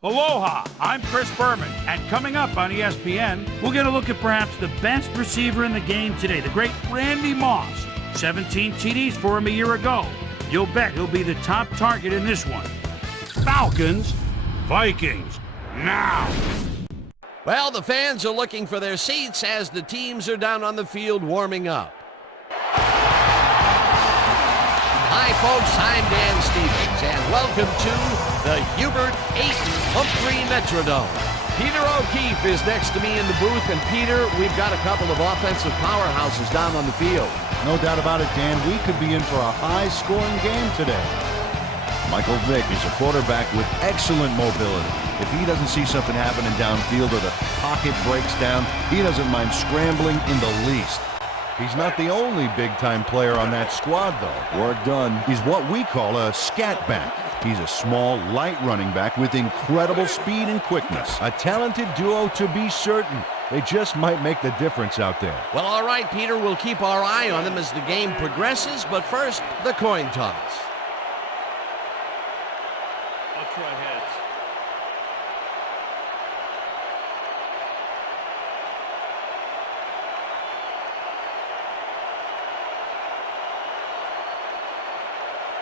Aloha, I'm Chris Berman, and coming up on ESPN, we'll get a look at perhaps the best receiver in the game today, the great Randy Moss. 17 TDs for him a year ago. You'll bet he'll be the top target in this one. Falcons, Vikings, now. Well, the fans are looking for their seats as the teams are down on the field warming up. Hi, folks. I'm Dan Stevens, and welcome to the Hubert H. Humphrey Metrodome. Peter O'Keefe is next to me in the booth, and Peter, we've got a couple of offensive powerhouses down on the field. No doubt about it, Dan. We could be in for a high-scoring game today. Michael Vick is a quarterback with excellent mobility. If he doesn't see something happening downfield or the pocket breaks down, he doesn't mind scrambling in the least. He's not the only big-time player on that squad, though. Work done. He's what we call a scat back. He's a small, light running back with incredible speed and quickness. A talented duo to be certain. They just might make the difference out there. Well, all right, Peter, we'll keep our eye on them as the game progresses, but first, the coin toss. I'll try heads.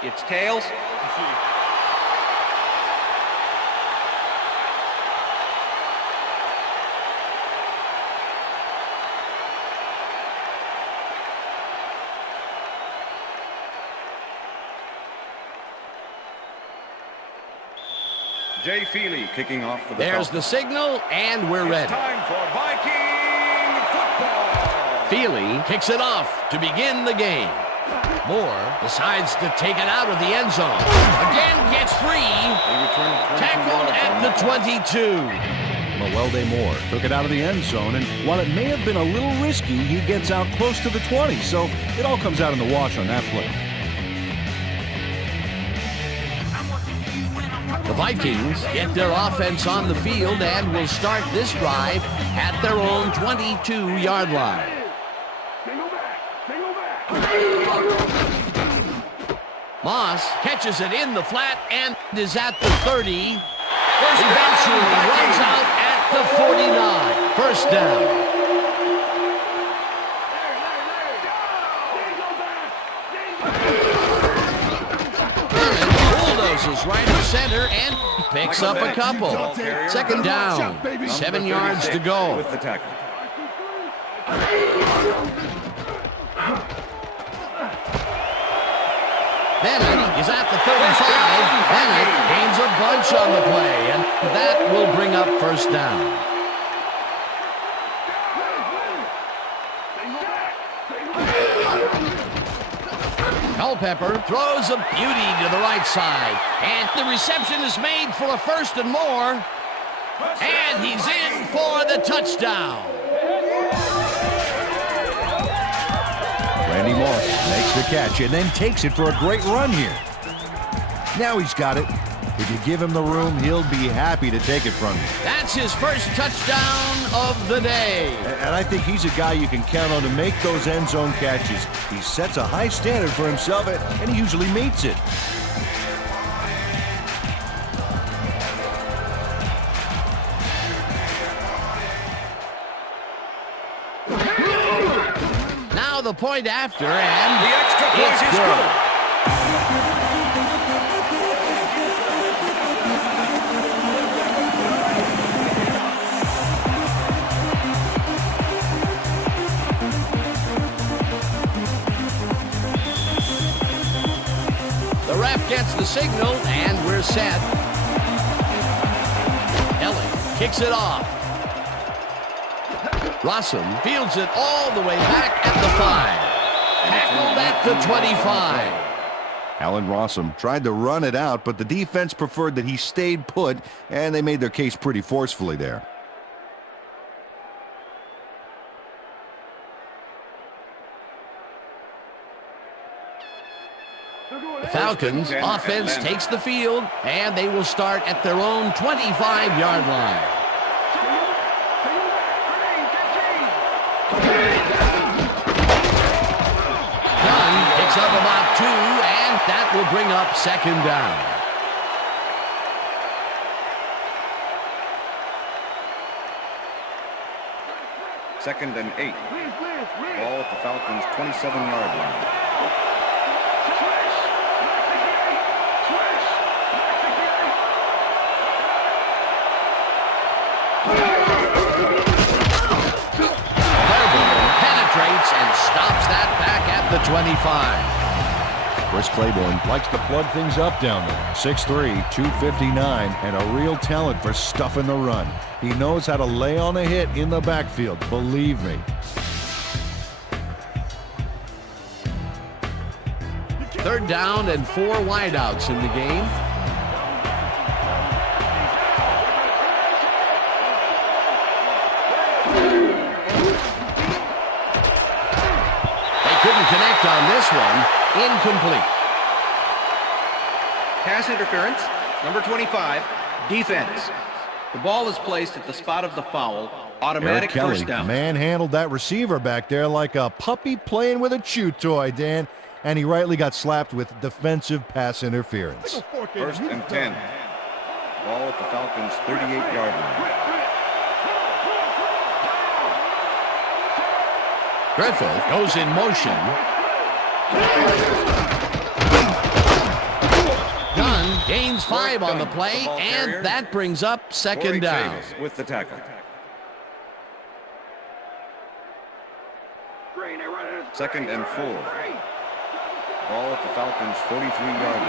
It's tails. Jay Feely kicking off for the There's Falcons. the signal, and we're ready. It's time for Viking football. Feely kicks it off to begin the game. Moore decides to take it out of the end zone. Again gets free. Tackled at the 22. Mewelde Moore took it out of the end zone, and while it may have been a little risky, he gets out close to the 20, so it all comes out in the wash on that play. The Vikings get their offense on the field and will start this drive at their own 22-yard line. Moss catches it in the flat and is at the 30. Eventually runs out at the 49. First down. Bulldozes right in center and picks up a couple. Second down. 7 yards to go. With the tackle. Bennett is at the 35. Bennett gains a bunch on the play, and that will bring up first down. Culpepper throws a beauty to the right side, and the reception is made for a first and more, and he's in for the touchdown. Randy Moss makes the catch and then takes it for a great run here. Now he's got it. If you give him the room, he'll be happy to take it from you. That's his first touchdown of the day. And I think he's a guy you can count on to make those end zone catches. He sets a high standard for himself, and he usually meets it. Now the point after, and The extra point it's is good. The ref gets the signal, and we're set. Elliott kicks it off. Rossum fields it all the way back at the 5. Tackled at the 25. Allen Rossum tried to run it out, but the defense preferred that he stayed put, and they made their case pretty forcefully there. The Falcons offense takes the field, and they will start at their own 25-yard line. Young picks up about 2, and that will bring up second down. Second and 8. Ball at the Falcons' 27-yard line. Penetrates and stops that back at the 25. Chris Claiborne likes to plug things up down there. 6'3", 259, and a real talent for stuffing the run. He knows how to lay on a hit in the backfield, believe me. Third down and 4 wideouts in the game. They couldn't connect on this one. Incomplete. Pass interference, number 25, defense. The ball is placed at the spot of the foul. Automatic Kelly first down. manhandled that receiver back there like a puppy playing with a chew toy, Dan. And he rightly got slapped with defensive pass interference. First and 10. Ball at the Falcons' 38-yard line. Griffith goes in motion. Dunn gains 5 on the play, and that brings up second down. With the tackle. Second and 4. Ball at the Falcons' 43-yard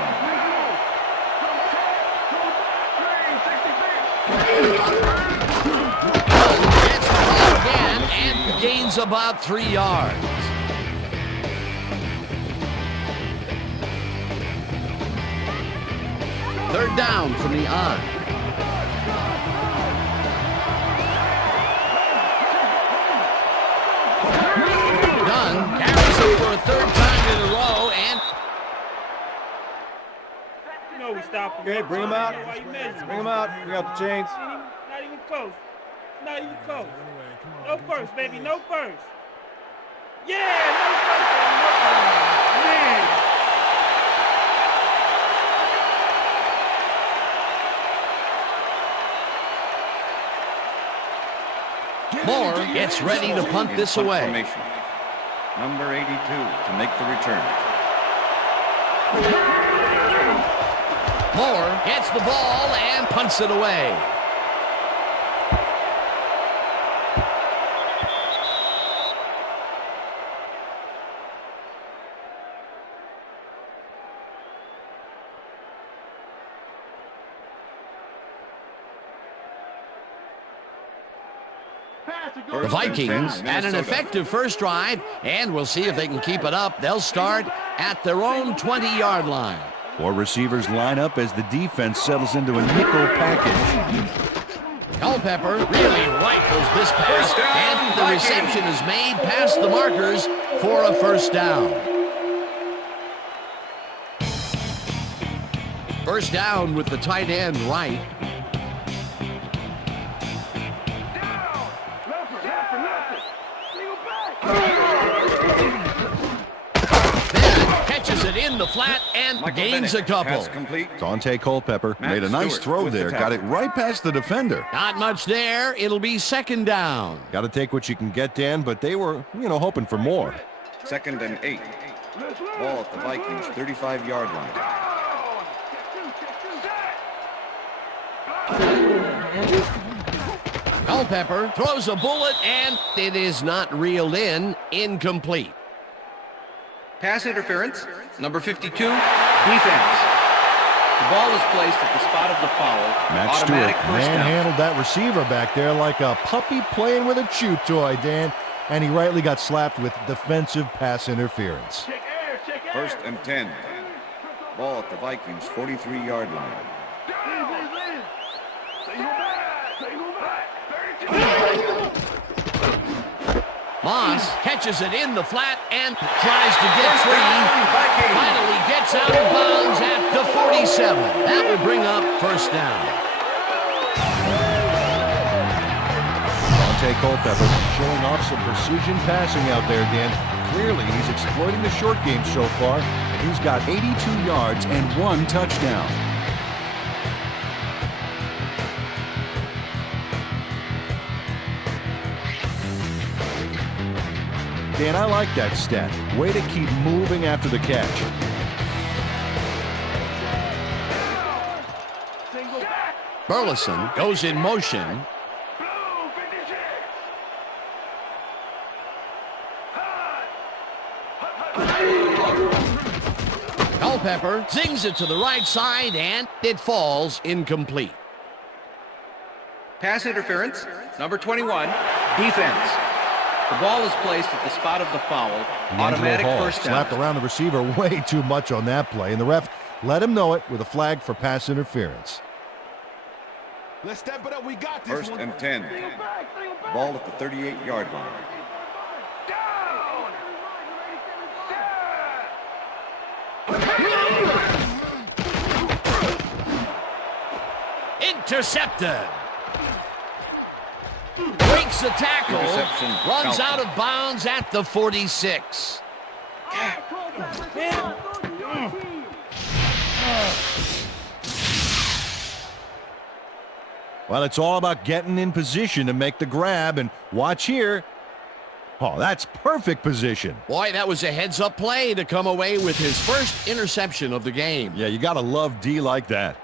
Dunn gets the ball again and gains about 3 yards. Third down from the on. Dunn carries it for a third time in a row, and We stopped him. Okay, bring him out. Bring him out. Bring out the chains. Not even close. Not even close. No first, baby. No first. Yeah, no first, baby. No first. Man. Moore gets ready to punt this away. Formation. Number 82 to make the return. Moore gets the ball and punts it away. The Vikings had an effective first drive, and we'll see if they can keep it up. They'll start at their own 20-yard line. 4 receivers line up as the defense settles into a nickel package. Culpepper really rifles this pass, and the reception is made past the markers for a first down. First down with the tight end right. Catches it in the flat and gains a couple. Dante Culpepper made a nice throw there. Got it right past the defender. Not much there. It'll be second down. Got to take what you can get, Dan, but they were, hoping for more. Second and 8. Ball at the Vikings' 35-yard line. Culpepper throws a bullet, and it is not reeled in. Incomplete. Pass interference, number 52, defense. The ball is placed at the spot of the foul. Matt Automatic Stewart first down. manhandled that receiver back there like a puppy playing with a chew toy, Dan, and he rightly got slapped with defensive pass interference. First and 10. Ball at the Vikings' 43-yard line. Moss catches it in the flat and tries to get free. Finally gets out of bounds at the 47. That will bring up first down. Dante Culpepper showing off some precision passing out there, Dan. Clearly, he's exploiting the short game so far, and he's got 82 yards and 1 touchdown. Dan, I like that stat. Way to keep moving after the catch. Burleson goes in motion. Culpepper zings it to the right side, and it falls incomplete. Pass interference, number 21, defense. The ball is placed at the spot of the foul. Automatic first down. Slapped around the receiver way too much on that play, and the ref let him know it with a flag for pass interference. Let's step it up. We got this. First and 10. Ball at the 38-yard line. Intercepted. Breaks the tackle. Runs out of bounds at the 46. Well, it's all about getting in position to make the grab, and watch here. Oh, that's perfect position. Boy, that was a heads-up play to come away with his first interception of the game. Yeah, you got to love D like that.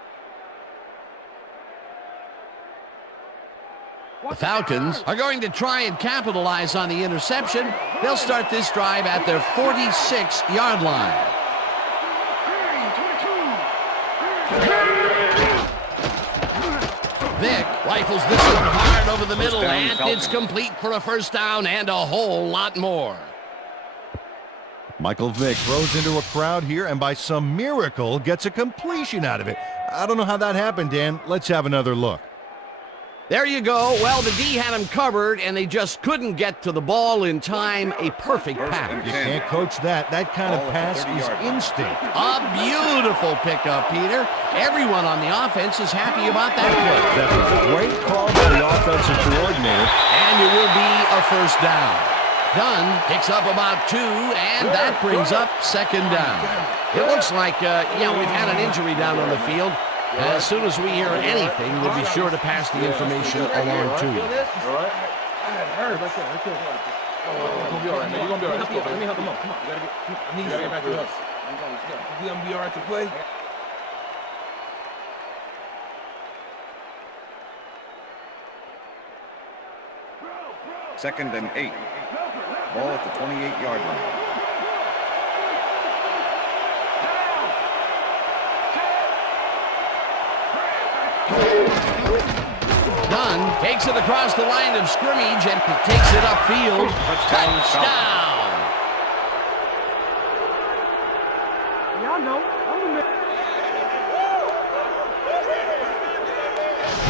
The Falcons are going to try and capitalize on the interception. They'll start this drive at their 46-yard line. Vick rifles this one hard over the middle, and it's complete for a first down and a whole lot more. Michael Vick throws into a crowd here, and by some miracle gets a completion out of it. I don't know how that happened, Dan. Let's have another look. There you go. Well, the D had him covered, and they just couldn't get to the ball in time. A perfect pass. You can't coach that. That kind of pass is instinct. A beautiful pickup, Peter. Everyone on the offense is happy about that play. That was a great call by the offensive coordinator. And it will be a first down. Dunn picks up about 2, and that brings up second down. It looks like, we've had an injury down on the field. As soon as we hear anything, we'll be sure to pass the information along to you. All right. Hurt. Right there. You're gonna be all right, man. You're gonna be all right. Let me help him up. Come on. You gotta get back to us. You're gonna be all right to play. Second and 8. Ball at the 28-yard line. Dunn takes it across the line of scrimmage and takes it upfield. Touchdown!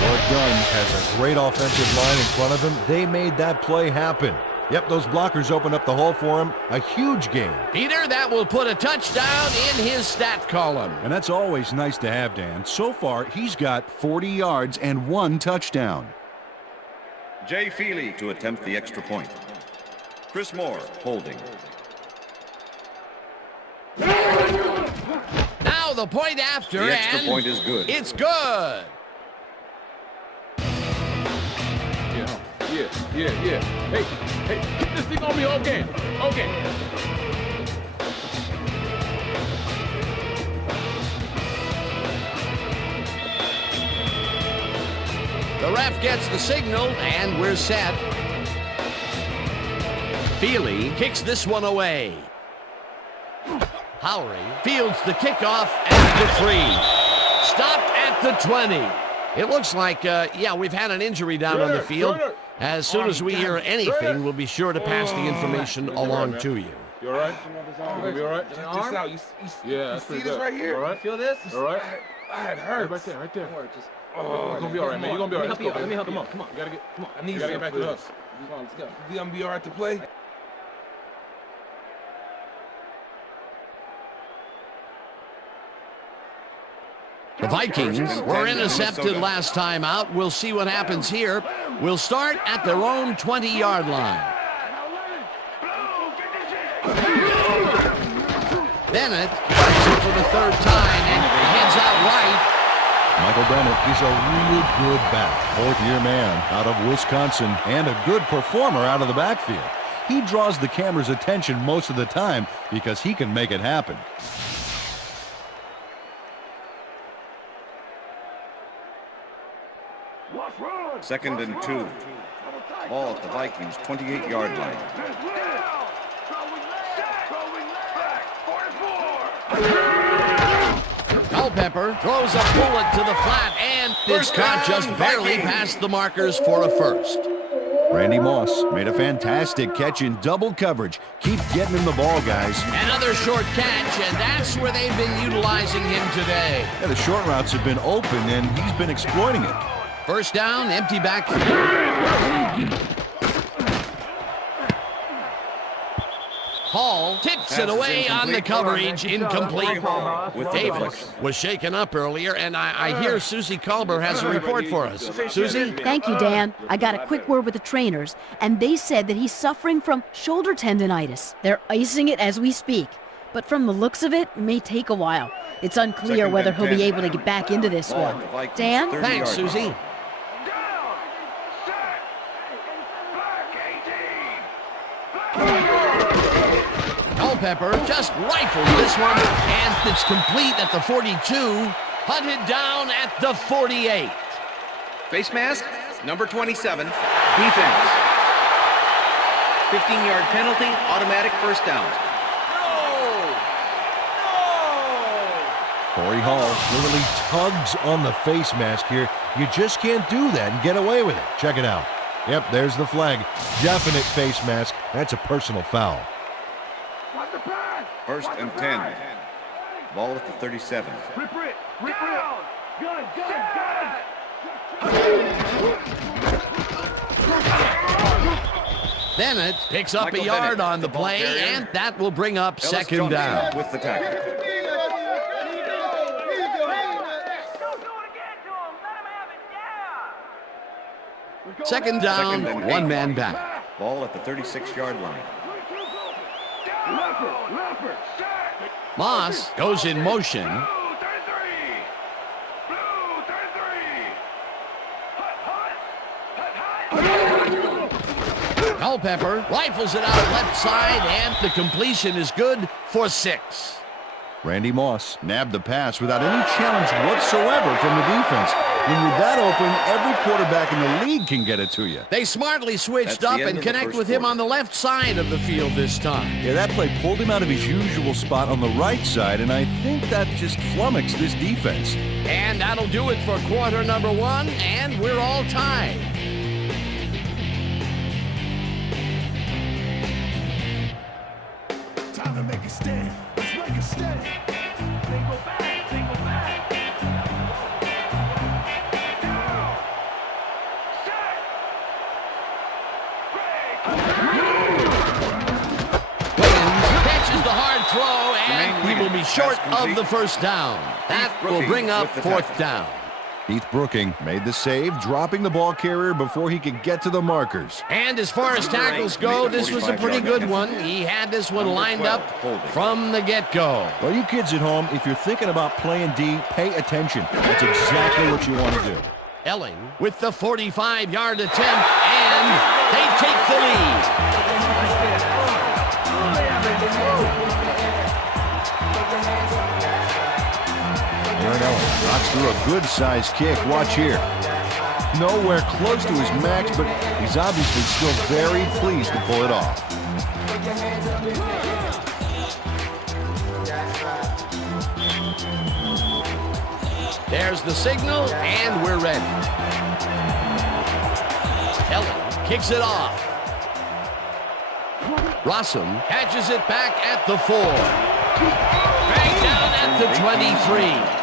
Lord Dunn has a great offensive line in front of him. They made that play happen. Yep, those blockers opened up the hole for him. A huge game. Peter, that will put a touchdown in his stat column. And that's always nice to have, Dan. So far, he's got 40 yards and 1 touchdown. Jay Feely to attempt the extra point. Chris Moore holding. Now the point after, The extra and point is good. It's good. Yeah. Hey, keep this thing on me all game. Okay. The ref gets the signal, and we're set. Feely kicks this one away. Howery fields the kickoff at the 3. Stopped at the 20. It looks like, we've had an injury down on the field. As soon as we hear anything, we'll be sure to pass the information along to you. You all right? You gonna be all right? Just out. You see this right here? All right? Feel this? All right? It hurts. Right there. You're gonna be all right, man. You're gonna be all right. Let me help him up. Come on. You gotta get back to us. Come on, let's go. You gonna be all right to play? The Vikings were intercepted last time out. We'll see what happens here. We'll start at their own 20-yard line. Bennett tries it for the 3rd time and heads out right. Michael Bennett is a really good back. 4th-year man out of Wisconsin and a good performer out of the backfield. he draws the camera's attention most of the time because he can make it happen. Second and 2. Ball at the Vikings' 28-yard line. Culpepper throws a bullet to the flat, and it's caught just barely past the markers for a first. Randy Moss made a fantastic catch in double coverage. Keep getting him the ball, guys. Another short catch, and that's where they've been utilizing him today. Yeah, the short routes have been open, and he's been exploiting it. First down, empty backfield. Hall tips it away on the coverage, incomplete. Davis was shaken up earlier, and I hear Susie Culber has a report for us. Susie? Thank you, Dan. I got a quick word with the trainers, and they said that he's suffering from shoulder tendonitis. They're icing it as we speak, but from the looks of it may take a while. It's unclear whether he'll be able to get back into this one. Dan? Thanks, Susie. Culpepper just rifles this one, and it's complete at the 42, hunted down at the 48. Face mask, number 27, defense. 15-yard penalty, automatic first down. Corey Hall literally tugs on the face mask here. You just can't do that and get away with it. Check it out. Yep, there's the flag. Definite face mask. That's a personal foul. First and 10. Ball at the 37. Bennett picks up a yard on the play, and that will bring up second down. With the tackle. Second down, one man back. Ball at the 36-yard line. Moss goes in motion. Culpepper rifles it out left side, and the completion is good for 6. Randy Moss nabbed the pass without any challenge whatsoever from the defense. When you're that open, every quarterback in the league can get it to you. They smartly switched up and connect with him on the left side of the field this time. Yeah, that play pulled him out of his usual spot on the right side, and I think that just flummoxed this defense. And that'll do it for quarter number 1, and we're all tied. Time to make a stand. Let's make a stand. Single back, single back. Catches the hard throw, and he will be short of the first down. That will bring up fourth down. Heath Brooking made the save, dropping the ball carrier before he could get to the markers. And as far as tackles go, this was a pretty good one. He had this one lined up from the get-go. Well, you kids at home, if you're thinking about playing D, pay attention. That's exactly what you want to do. Elling with the 45-yard attempt, and they take the lead. Aaron Elling knocks through a good-sized kick. Watch here. Nowhere close to his max, but he's obviously still very pleased to pull it off. There's the signal, and we're ready. Elling kicks it off. Rossum catches it back at the 4. Back down at the 23.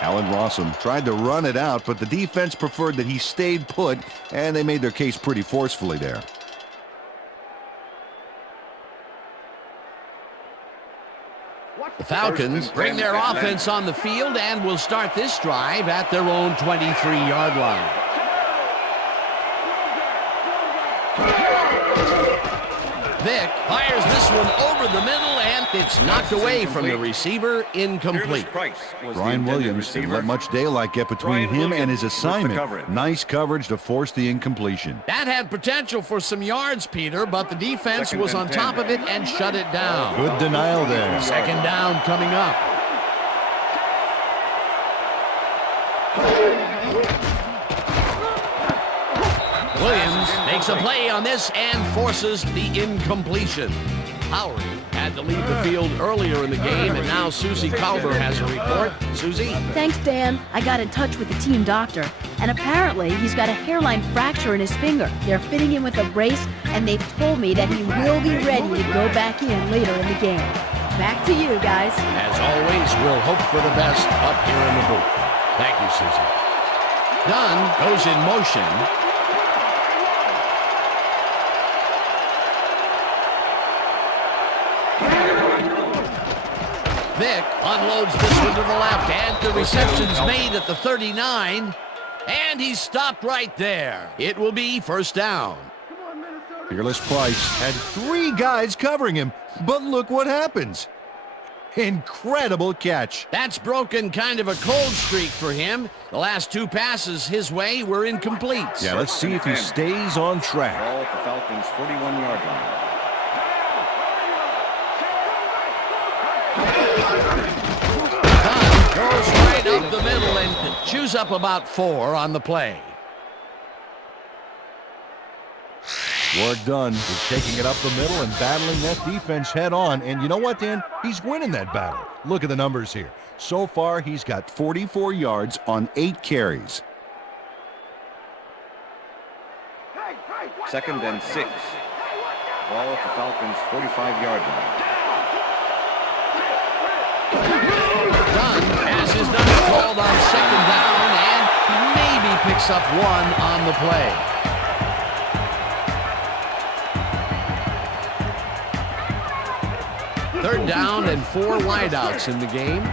Alan Rossum tried to run it out, but the defense preferred that he stayed put, and they made their case pretty forcefully there. The Falcons bring their offense on the field and will start this drive at their own 23-yard line. Vick fires this one over the middle, and it's knocked away from the receiver, incomplete. Brian Williams didn't let much daylight get between him and his assignment. Nice coverage to force the incompletion. That had potential for some yards, Peter, but the defense was on top of it and shut it down. Good denial there. Second down coming up. Williams makes a play on this and forces the incompletion. Howery had to leave the field earlier in the game, and now Susie Calver has a report. Susie? Thanks, Dan. I got in touch with the team doctor, and apparently he's got a hairline fracture in his finger. They're fitting him with a brace, and they've told me that he will be ready to go back in later in the game. Back to you, guys. As always, we'll hope for the best up here in the booth. Thank you, Susie. Dunn goes in motion. Vick unloads this one to the left, and the reception's made at the 39, and he's stopped right there. It will be first down. Fearless Price had 3 guys covering him, but look what happens. Incredible catch. That's broken kind of a cold streak for him. The last 2 passes his way were incomplete. Yeah, let's see if he stays on track. Ball at the Falcons' 41-yard line. Dunn goes right up the middle and chews up about 4 on the play. Work done. He's taking it up the middle and battling that defense head on. And you know what, Dan? He's winning that battle. Look at the numbers here. So far, he's got 44 yards on 8 carries. Second and 6. Ball at the Falcons' 45-yard line. Dunn has his number called on second down and maybe picks up 1 on the play. Third down and 4 wideouts in the game.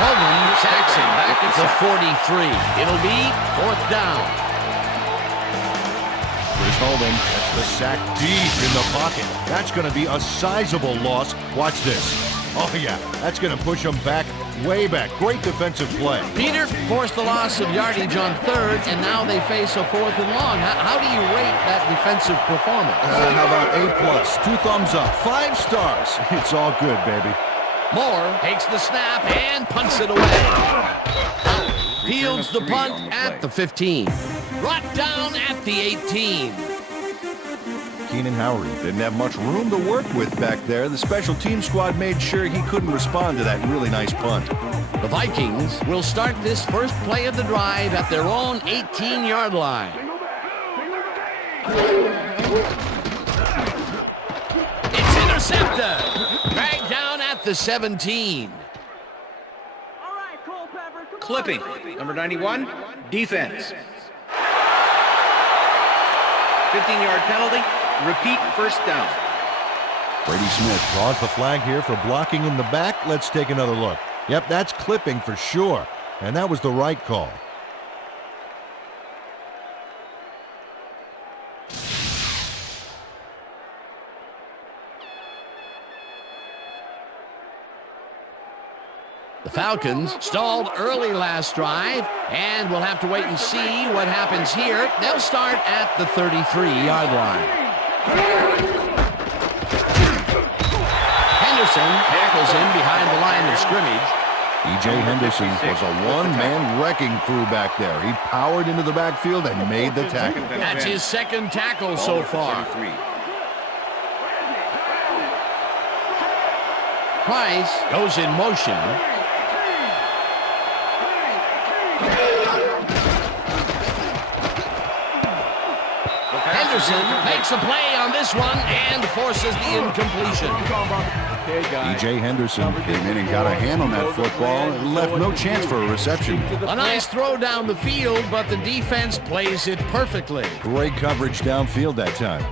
Hogan sacks him back at the 43. It'll be 4th down. Here's Holding. That's the sack deep in the pocket. That's going to be a sizable loss. Watch this. Oh, yeah. That's going to push him back, way back. Great defensive play. Peter forced the loss of yardage on 3rd, and now they face a 4th and long. How do you rate that defensive performance? How about A+, 2 thumbs up, 5 stars. It's all good, baby. Moore takes the snap and punts it away. Fields the punt at the 15. Brought down at the 18. Keenan Howery didn't have much room to work with back there. The special team squad made sure he couldn't respond to that really nice punt. The Vikings will start this first play of the drive at their own 18-yard line. It's intercepted. Dragged down at the 17. Clipping, number 91, defense. 15-yard penalty, repeat first down. Brady Smith draws the flag here for blocking in the back. Let's take another look. Yep, that's clipping for sure. And that was the right call. The Falcons stalled early last drive, and we'll have to wait and see what happens here. They'll start at the 33-yard line. Henderson tackles him behind the line of scrimmage. E.J. Henderson was a one-man wrecking crew back there. He powered into the backfield and made the tackle. That's his 2nd tackle so far. Price goes in motion. Henderson makes a play on this one and forces the incompletion. E.J. Henderson came in and got a hand on that football and left no chance for a reception. A nice throw down the field, but the defense plays it perfectly. Great coverage downfield that time.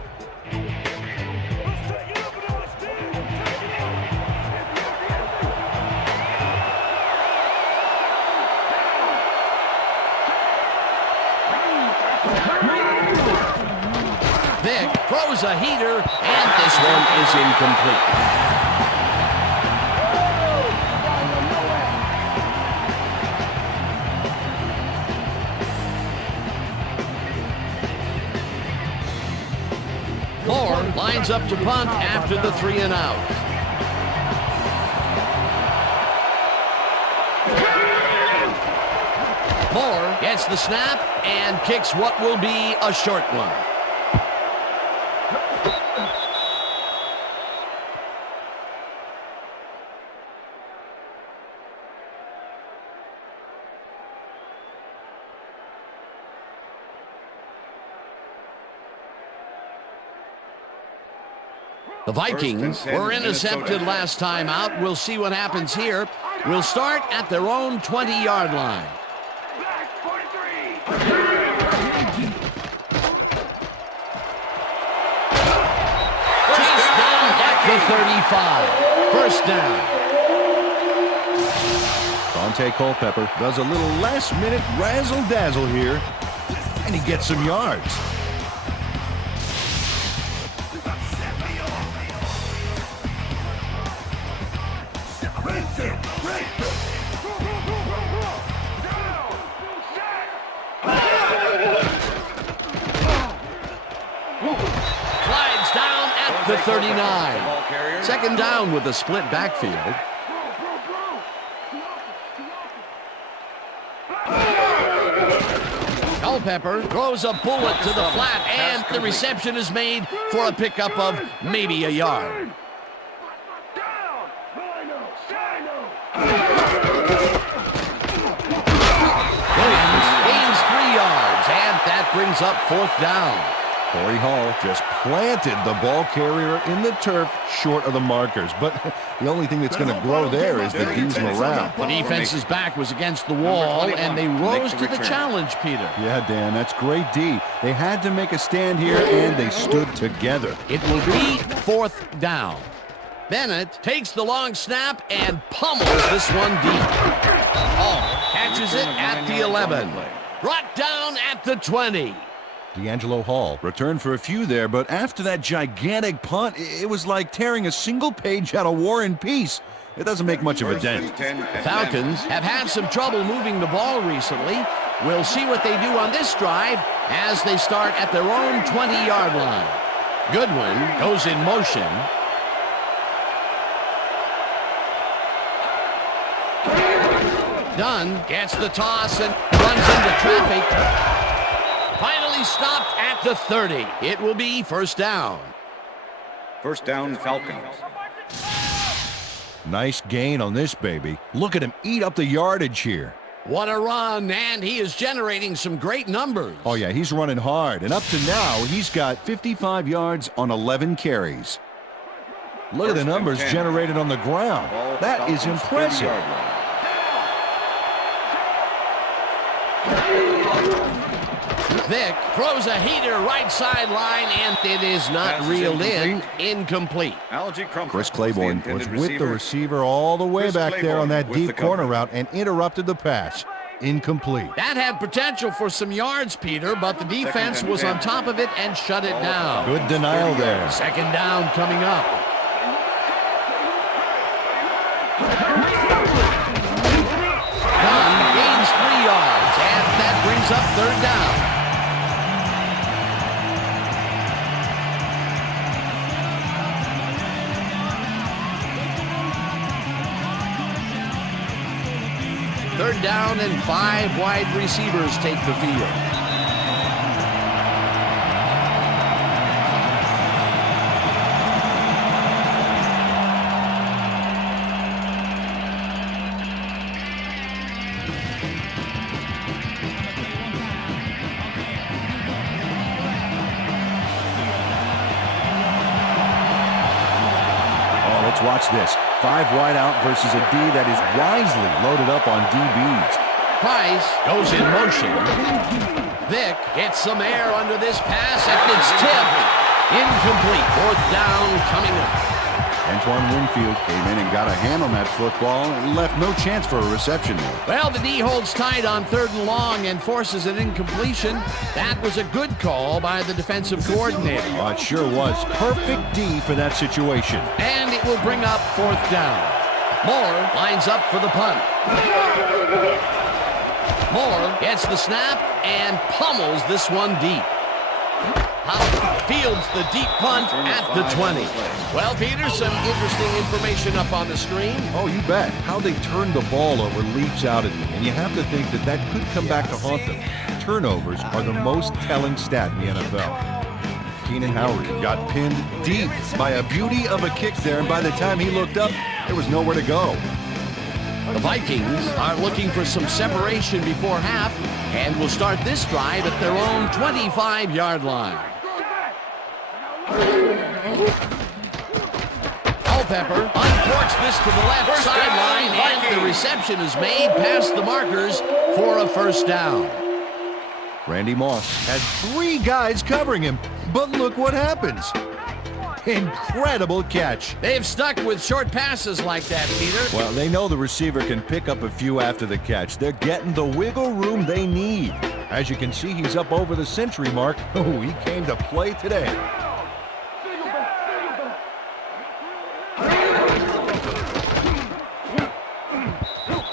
throws a heater, and this one is incomplete. Moore lines up to punt after the 3 and out. Moore gets the snap and kicks what will be a short one. The Vikings were intercepted last time out. We'll see what happens here. We'll start at their own 20-yard line. Back 43. Chase down at the 35. First down. Dante Culpepper does a little last-minute razzle-dazzle here, and he gets some yards. Slides down at the 39. Second down with a split backfield. Culpepper throws a bullet to the flat, and the reception is made for a pickup of maybe a yard. Williams gains 3 yards, and that brings up 4th down. Corey Hall just planted the ball carrier in the turf short of the markers. But the only thing that's going to grow there is the D's morale. The defense's back was against the wall, and they rose to the challenge, Peter. Yeah, Dan, that's great D. They had to make a stand here, and they stood together. It will be 4th down. Bennett takes the long snap and pummels this one deep. Hall catches it at the 11. Brought down at the 20. D'Angelo Hall returned for a few there, but after that gigantic punt, it was like tearing a single page out of War and Peace. It doesn't make much of a dent. The Falcons have had some trouble moving the ball recently. We'll see what they do on this drive as they start at their own 20-yard line. Goodwin goes in motion. Dunn gets the toss and runs into traffic. Finally stopped at the 30. It will be 1st down. First down, Falcons. Nice gain on this baby. Look at him eat up the yardage here. What a run, and he is generating some great numbers. Oh, yeah, he's running hard, and up to now, he's got 55 yards on 11 carries. Look at the numbers generated on the ground. That is impressive. Vick throws a heater right sideline, and it is not reeled in. Incomplete. Chris Claiborne was with the receiver all the way back there on that deep corner route and interrupted the pass. Incomplete. That had potential for some yards, Peter, but the defense was on top of it and shut it down. Good denial there. Second down coming up. Dunn gains 3 yards, and that brings up 3rd down. Third down and 5 wide receivers take the field. Let's watch this. 5 wide out versus a D that is wisely loaded up on DBs. Price goes in motion. Vick gets some air under this pass, and it's tipped. Incomplete. 4th down coming up. Antoine Winfield came in and got a hand on that football and left no chance for a reception there. Well, the D holds tight on 3rd and long and forces an incompletion. That was a good call by the defensive coordinator. Oh, it sure was. Perfect D for that situation. And it will bring up 4th down. Moore lines up for the punt. Moore gets the snap and pummels this one deep. Fields the deep punt at the 20. Well, Peter, some interesting information up on the screen. Oh, you bet. How they turned the ball over leaps out at me, and you have to think that that could come back to haunt them. Turnovers are the most telling stat in the NFL. Keenan Howard got pinned deep by a beauty of a kick there, and by the time he looked up, there was nowhere to go. The Vikings are looking for some separation before half and will start this drive at their own 25-yard line. Culpepper uncorks this to the left sideline, and the reception is made past the markers for a 1st down. Randy Moss had 3 guys covering him, but look what happens. Incredible catch. They've stuck with short passes like that, Peter. Well, they know the receiver can pick up a few after the catch. They're getting the wiggle room they need. As you can see, he's up over the century mark. Oh, he came to play today.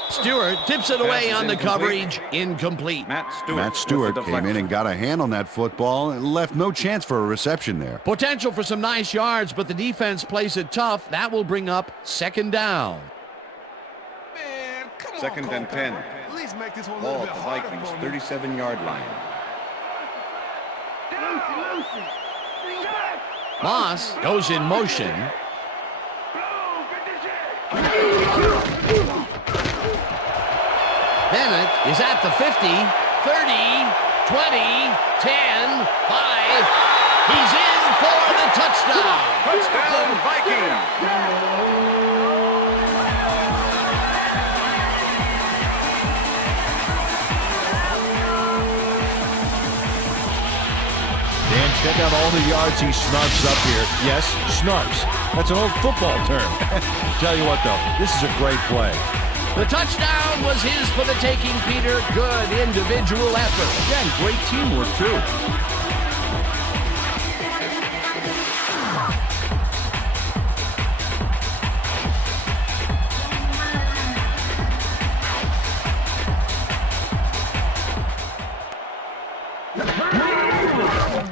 Stewart tips it away on the coverage. Incomplete. Matt Stewart came in and got a hand on that football and left no chance for a reception there. Potential for some nice yards, but the defense plays it tough. That will bring up 2nd down. Man, come on, 2nd and 10. At least make this one Ball at the Vikings 37-yard line. Moss goes in motion. Bennett is at the 50, 30, 20, 10, 5. He's in for the touchdown. Touchdown, Vikings. Dan, check out all the yards he snarfs up here. Yes, snarfs. That's an old football term. Tell you what, though, this is a great play. The touchdown was his for the taking, Peter. Good individual effort. Yeah, and great teamwork, too.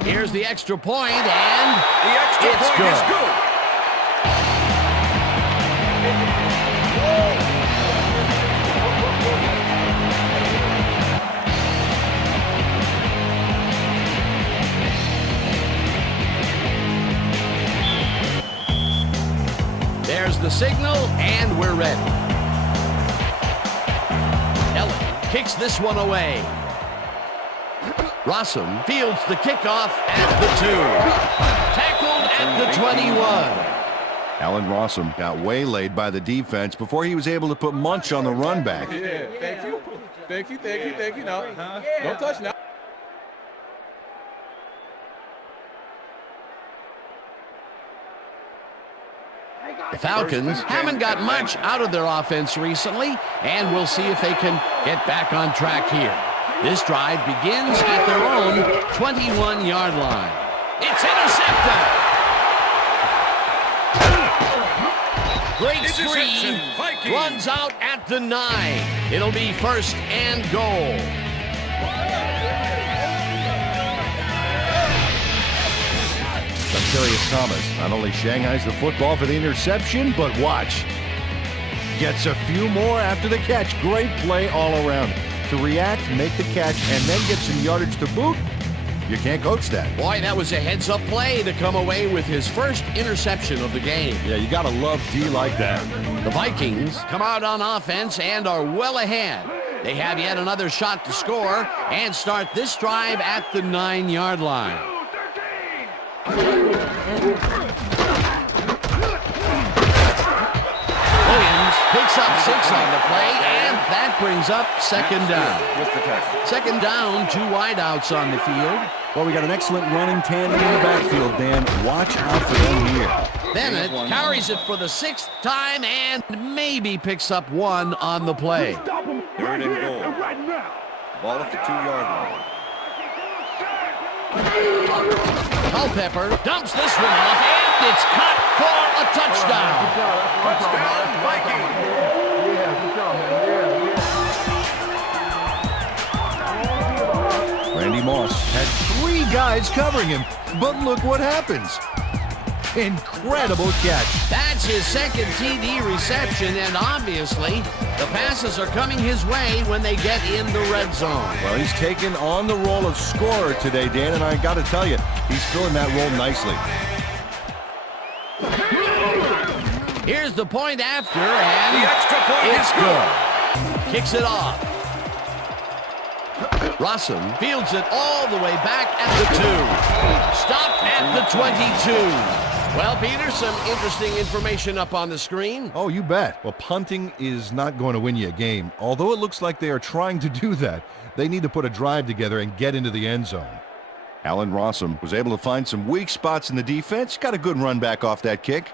Here's the extra point, and the extra point good. Is good. There's the signal, and we're ready. Ellen kicks this one away. Rossum fields the kickoff at the 2. Tackled at the 21. Alan Rossum got waylaid by the defense before he was able to put Munch on the run back. Yeah, thank you. Thank you, thank you, thank you. No, don't touch now. The Falcons haven't got much out of their offense recently, and we'll see if they can get back on track here. This drive begins at their own 21-yard line. It's intercepted. Great screen. Runs out at the 9. It'll be 1st and goal. Darius Thomas not only shanghais the football for the interception, but watch. Gets a few more after the catch. Great play all around. To react, make the catch, and then get some yardage to boot, you can't coach that. Boy, that was a heads-up play to come away with his first interception of the game. Yeah, you gotta love D like that. The Vikings come out on offense and are well ahead. They have yet another shot to score and start this drive at the 9-yard line. Williams Picks up 6 on the play, and that brings up second down. Second down, 2 wideouts on the field. Well, we got an excellent running tandem in the backfield, Dan. Watch out for them here. Bennett carries it for the 6th time and maybe picks up 1 on the play. 3rd and goal. Ball at the 2-yard line. Culpepper dumps this one off, and it's caught for a touchdown. Touchdown, Vikings. Randy Moss had 3 guys covering him, but look what happens. Incredible catch. That's his 2nd TD reception, and obviously the passes are coming his way when they get in the red zone. Well, he's taken on the role of scorer today, Dan, and I got to tell you, he's filling that role nicely. Here's the point after, and The extra point it's is good. Kicks it off. Rossum fields it all the way back at the 2. Stopped at the 22. Well, Peter, some interesting information up on the screen. Oh, you bet. Well, punting is not going to win you a game. Although it looks like they are trying to do that, they need to put a drive together and get into the end zone. Alan Rossum was able to find some weak spots in the defense. Got a good run back off that kick.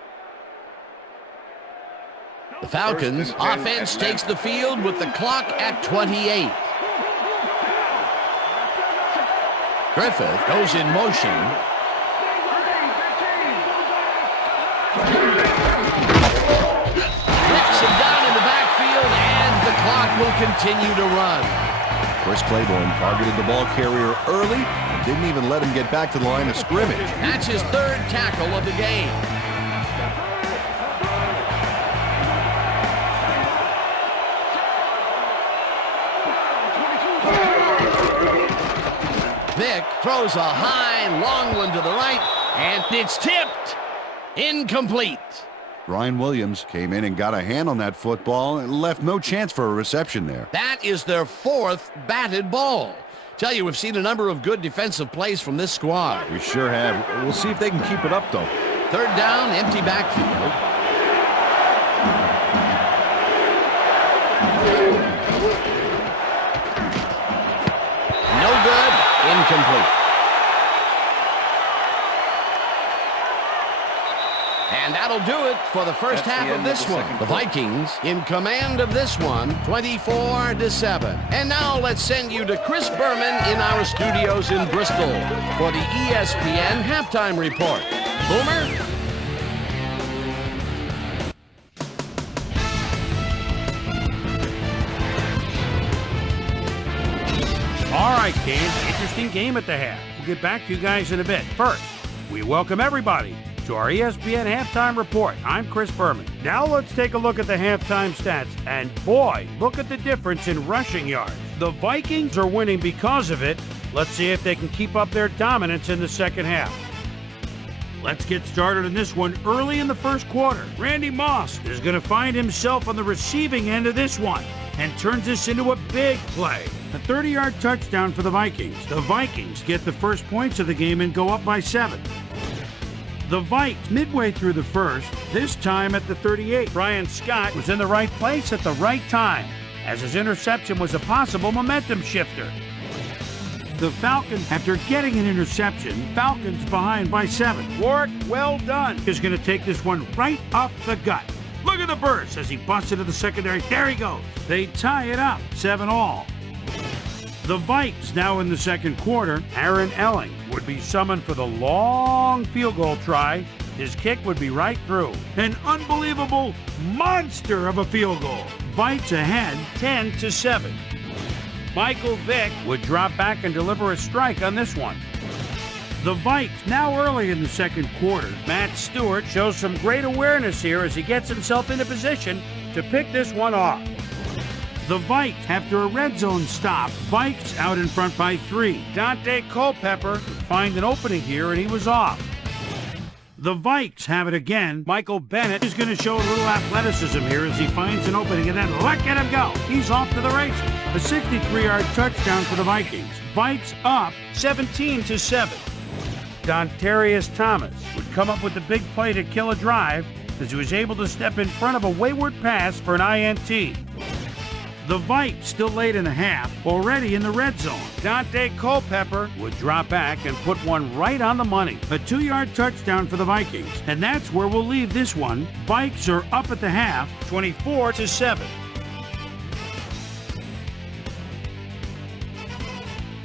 The Falcons offense takes the field with the clock at 28. Griffith goes in motion. Knocks him down in the backfield, and the clock will continue to run. Chris Claiborne targeted the ball carrier early and didn't even let him get back to the line of scrimmage. That's his 3rd tackle of the game. Vick throws a high, long one to the right, and it's tipped. Incomplete. Brian Williams came in and got a hand on that football and left no chance for a reception there. That is their 4th batted ball. Tell you, we've seen a number of good defensive plays from this squad. We sure have. We'll see if they can keep it up, though. 3rd down, empty backfield. No good. Incomplete. And that'll do it for the first half of this one. The Vikings in command of this one, 24-7. And now let's send you to Chris Berman in our studios in Bristol for the ESPN halftime report. Boomer? All right, Canes, interesting game at the half. We'll get back to you guys in a bit. First, we welcome everybody to our ESPN halftime report. I'm Chris Berman. Now let's take a look at the halftime stats. And boy, look at the difference in rushing yards. The Vikings are winning because of it. Let's see if they can keep up their dominance in the second half. Let's get started in this one early in the first quarter. Randy Moss is going to find himself on the receiving end of this one and turns this into a big play. A 30-yard touchdown for the Vikings. The Vikings get the first points of the game and go up by 7. The Vikes midway through the first, this time at the 38. Brian Scott was in the right place at the right time, as his interception was a possible momentum shifter. The Falcons, after getting an interception, Falcons behind by 7. Warwick, well done, is going to take this one right up the gut. Look at the burst as he busts into the secondary. There he goes. They tie it up, 7-all. The Vikes now in the second quarter. Aaron Elling would be summoned for the long field goal try. His kick would be right through. An unbelievable monster of a field goal. Vikes ahead 10-7. Michael Vick would drop back and deliver a strike on this one. The Vikes now early in the second quarter. Matt Stewart shows some great awareness here as he gets himself into position to pick this one off. The Vikes, after a red zone stop, Vikes out in front by 3. Dante Culpepper would find an opening here, and he was off. The Vikes have it again. Michael Bennett is going to show a little athleticism here as he finds an opening, and then look at him go. He's off to the races. A 63-yard touchdown for the Vikings. Vikes up 17-7. Dontarius Thomas would come up with the big play to kill a drive. as he was able to step in front of a wayward pass for an INT. The Vikes still late in the half, already in the red zone. Dante Culpepper would drop back and put one right on the money. A 2-yard touchdown for the Vikings. And that's where we'll leave this one. Vikes are up at the half, 24-7.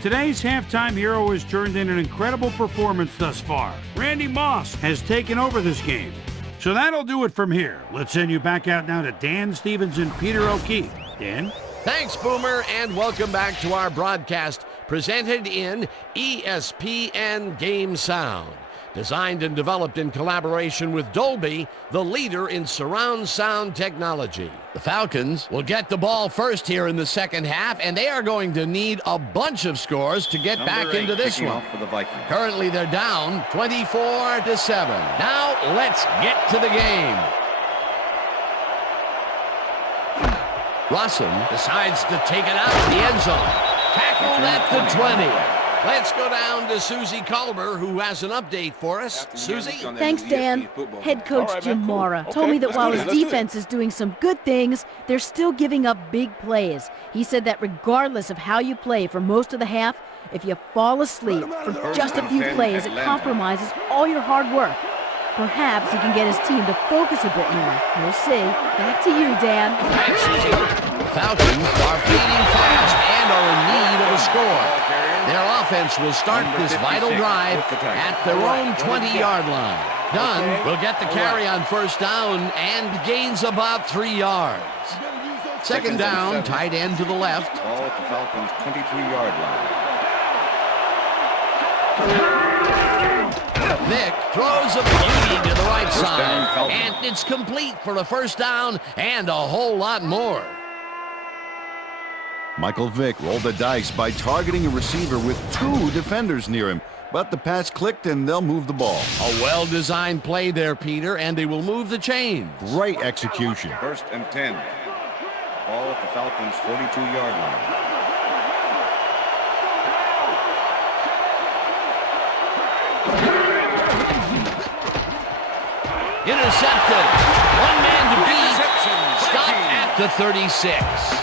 Today's halftime hero has turned in an incredible performance thus far. Randy Moss has taken over this game. So that'll do it from here. Let's send you back out now to Dan Stevens and Peter O'Keefe. Dan? Thanks, Boomer, and welcome back to our broadcast presented in ESPN Game Sound. Designed and developed in collaboration with Dolby, the leader in surround sound technology. The Falcons will get the ball first here in the second half, and they are going to need a bunch of scores to get back into this one. For the Vikings. Currently, they're down 24-7. Now, let's get to the game. Rossum decides to take it out of the end zone. Tackled at the 20. Let's go down to Susie Colber, who has an update for us. Susie? Thanks, Dan. Head coach Jim Mora told me that while his defense is doing some good things, they're still giving up big plays. He said that regardless of how you play for most of the half, if you fall asleep for just a few plays, it compromises all your hard work. Perhaps he can get his team to focus a bit more. We'll see. Back to you, Dan. Thanks, Susie. The Falcons are fading fast and are in need of a score. Their offense will start this vital drive at their own 20-yard line. Dunn will get the carry on first down and gains about 3 yards. Second down, tight end to the left. Ball at the Falcons' 23-yard line. Vick throws a beauty to the right side, and it's complete for a first down and a whole lot more. Michael Vick rolled the dice by targeting a receiver with 2 defenders near him, but the pass clicked and they'll move the ball. A well-designed play there, Peter, and they will move the chains. Great execution. First and 10. Ball at the Falcons' 42-yard line. Intercepted. One man to beat. Stopped at the 36.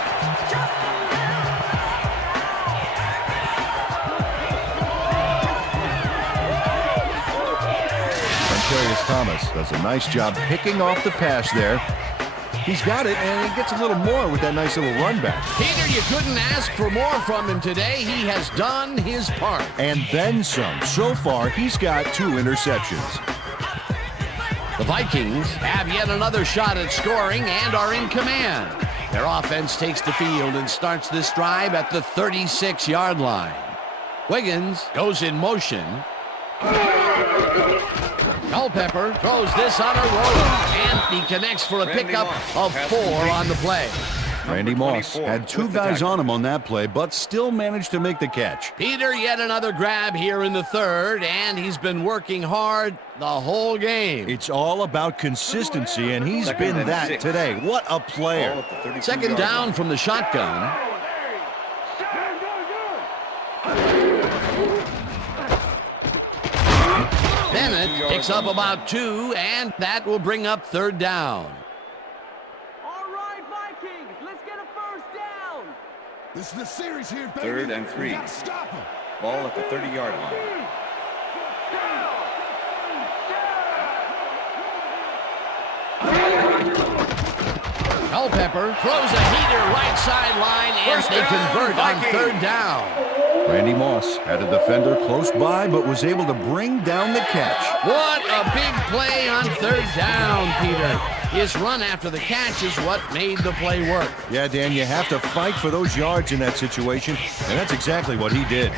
Thomas does a nice job picking off the pass there. He's got it, and he gets a little more with that nice little run back. Peter, you couldn't ask for more from him today. He has done his part. And then some. So far, he's got 2 interceptions. The Vikings have yet another shot at scoring and are in command. Their offense takes the field and starts this drive at the 36-yard line. Wiggins goes in motion. Culpepper throws this on a roller, and he connects for a pickup of 4 on the play. Randy Moss had 2 guys on him on that play, but still managed to make the catch. Peter, yet another grab here in the third, and he's been working hard the whole game. It's all about consistency, and he's been that today. What a player. Second down from the shotgun. Bennett picks up about 2, and that will bring up third down. All right, Vikings, let's get a first down. This is the series here, baby. Third and 3. Ball at the 30-yard line. Culpepper throws a heater right sideline, and they convert on third down. Randy Moss had a defender close by, but was able to bring down the catch. What a big play on third down, Peter. His run after the catch is what made the play work. Yeah, Dan, you have to fight for those yards in that situation, and that's exactly what he did.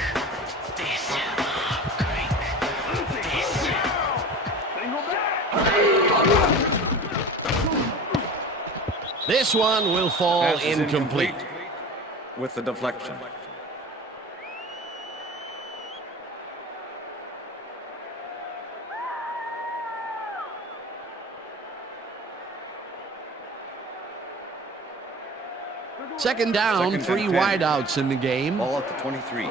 This one will fall incomplete. With the deflection. Second down, 3 wideouts in the game. Ball at the 23.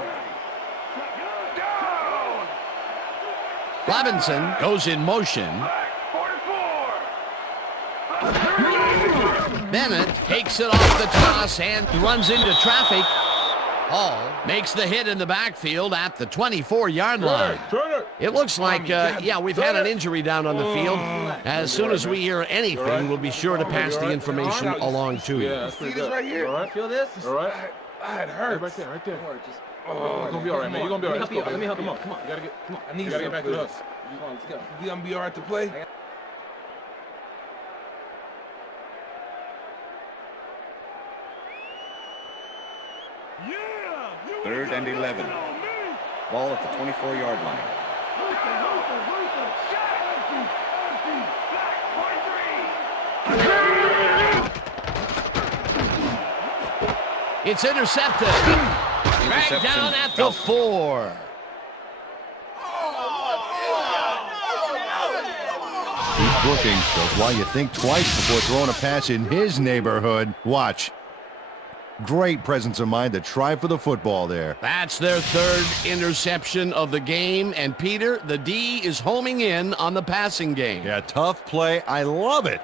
Robinson goes in motion. Bennett takes it off the toss and runs into traffic. Hall makes the hit in the backfield at the 24-yard line. It looks like, yeah, we've had an injury down on the field. As soon as we hear anything, we'll be sure to pass the information along to you. Yeah, See this right here? Feel this? All right. It hurts. Right there, right there. You're gonna be all right, man. You're gonna be all right. Let me help you. Come on. You gotta get. Come on. I need you gotta get back to us. Come on, let's go. You gonna be all right to play? Third and 11. Ball at the 24-yard line. It's intercepted. Back down at the 4. Keep looking. Shows why you think twice before throwing a pass in his neighborhood. Watch. Great presence of mind to try for the football there. That's their third interception of the game. And Peter, the D is homing in on the passing game. Yeah, tough play. I love it.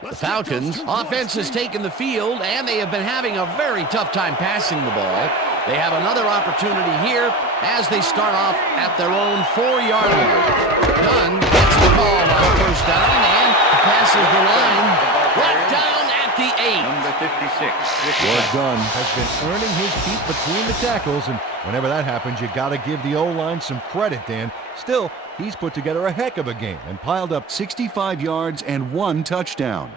The Falcons offense has taken the field, and they have been having a very tough time passing the ball. They have another opportunity here as they start off at their own 4-yard line. Dunn gets the ball on first down and passes the line right down at the 8. Number 56. Well done. Has been earning his feet between the tackles, and whenever that happens, you got to give the O-line some credit, Dan. Still, he's put together a heck of a game and piled up 65 yards and 1 touchdown.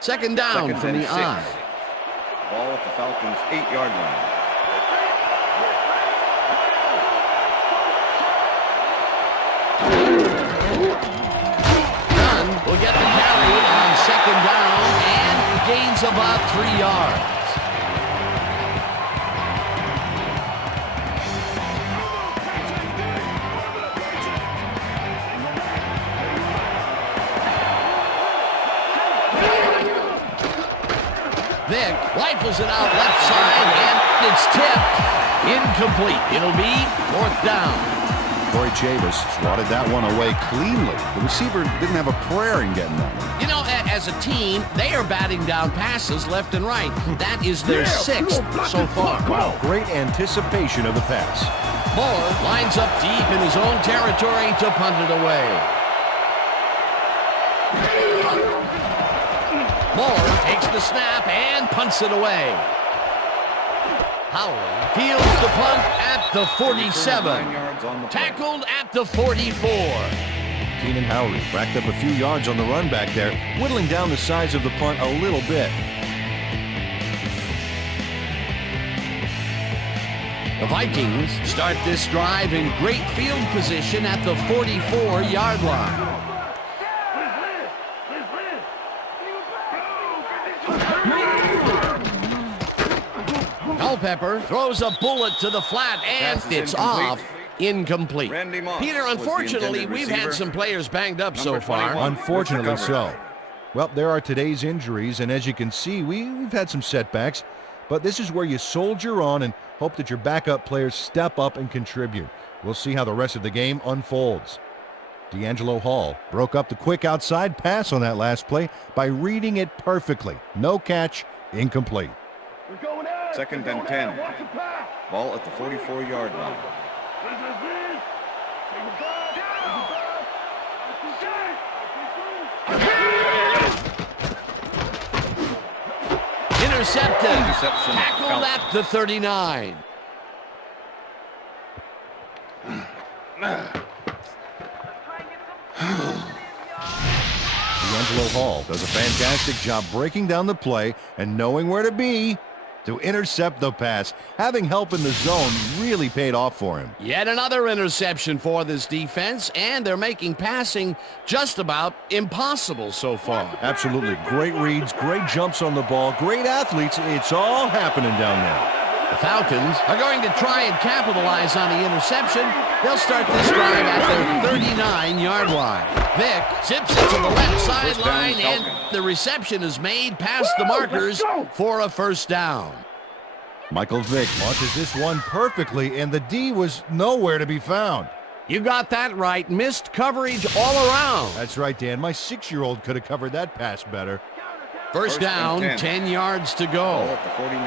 Second down from the I. Ball at the Falcons' 8-yard line. Dunn will get the carry on second down and gains about 3 yards. Vick rifles it out left side, and it's tipped. Incomplete. It'll be 4th down. Corey Chavis swatted that one away cleanly. The receiver didn't have a prayer in getting that one. You know, as a team, they are batting down passes left and right. That is their 6th so far. Wow, great anticipation of the pass. Moore lines up deep in his own territory to punt it away. Moore takes the snap and punts it away. Howard fields the punt at the 47. Tackled at the 44. Keenan Howry racked up a few yards on the run back there, whittling down the size of the punt a little bit. The Vikings start this drive in great field position at the 44-yard line. Culpepper throws a bullet to the flat, and it's off. Incomplete. Peter, unfortunately, we've had some players banged up so far. Unfortunately so. Well, there are today's injuries, and as you can see, we've had some setbacks, but this is where you soldier on and hope that your backup players step up and contribute. We'll see how the rest of the game unfolds. D'Angelo Hall broke up the quick outside pass on that last play by reading it perfectly. No catch, incomplete. Second and 10. Ball at the 44-yard line. Intercepted. Tackled at the 39. D'Angelo Hall does a fantastic job breaking down the play and knowing where to be to intercept the pass. Having help in the zone really paid off for him. Yet another interception for this defense, and they're making passing just about impossible so far. Absolutely. Great reads, great jumps on the ball, great athletes. It's all happening down there. The Falcons are going to try and capitalize on the interception. They'll start this drive at their 39-yard line. Vick zips it to the left sideline, and the reception is made past the markers for a first down. Michael Vick launches this one perfectly, and the D was nowhere to be found. You got that right. Missed coverage all around. That's right, Dan. My 6-year-old could have covered that pass better. First down, 10 yards to go. Ball at the 49.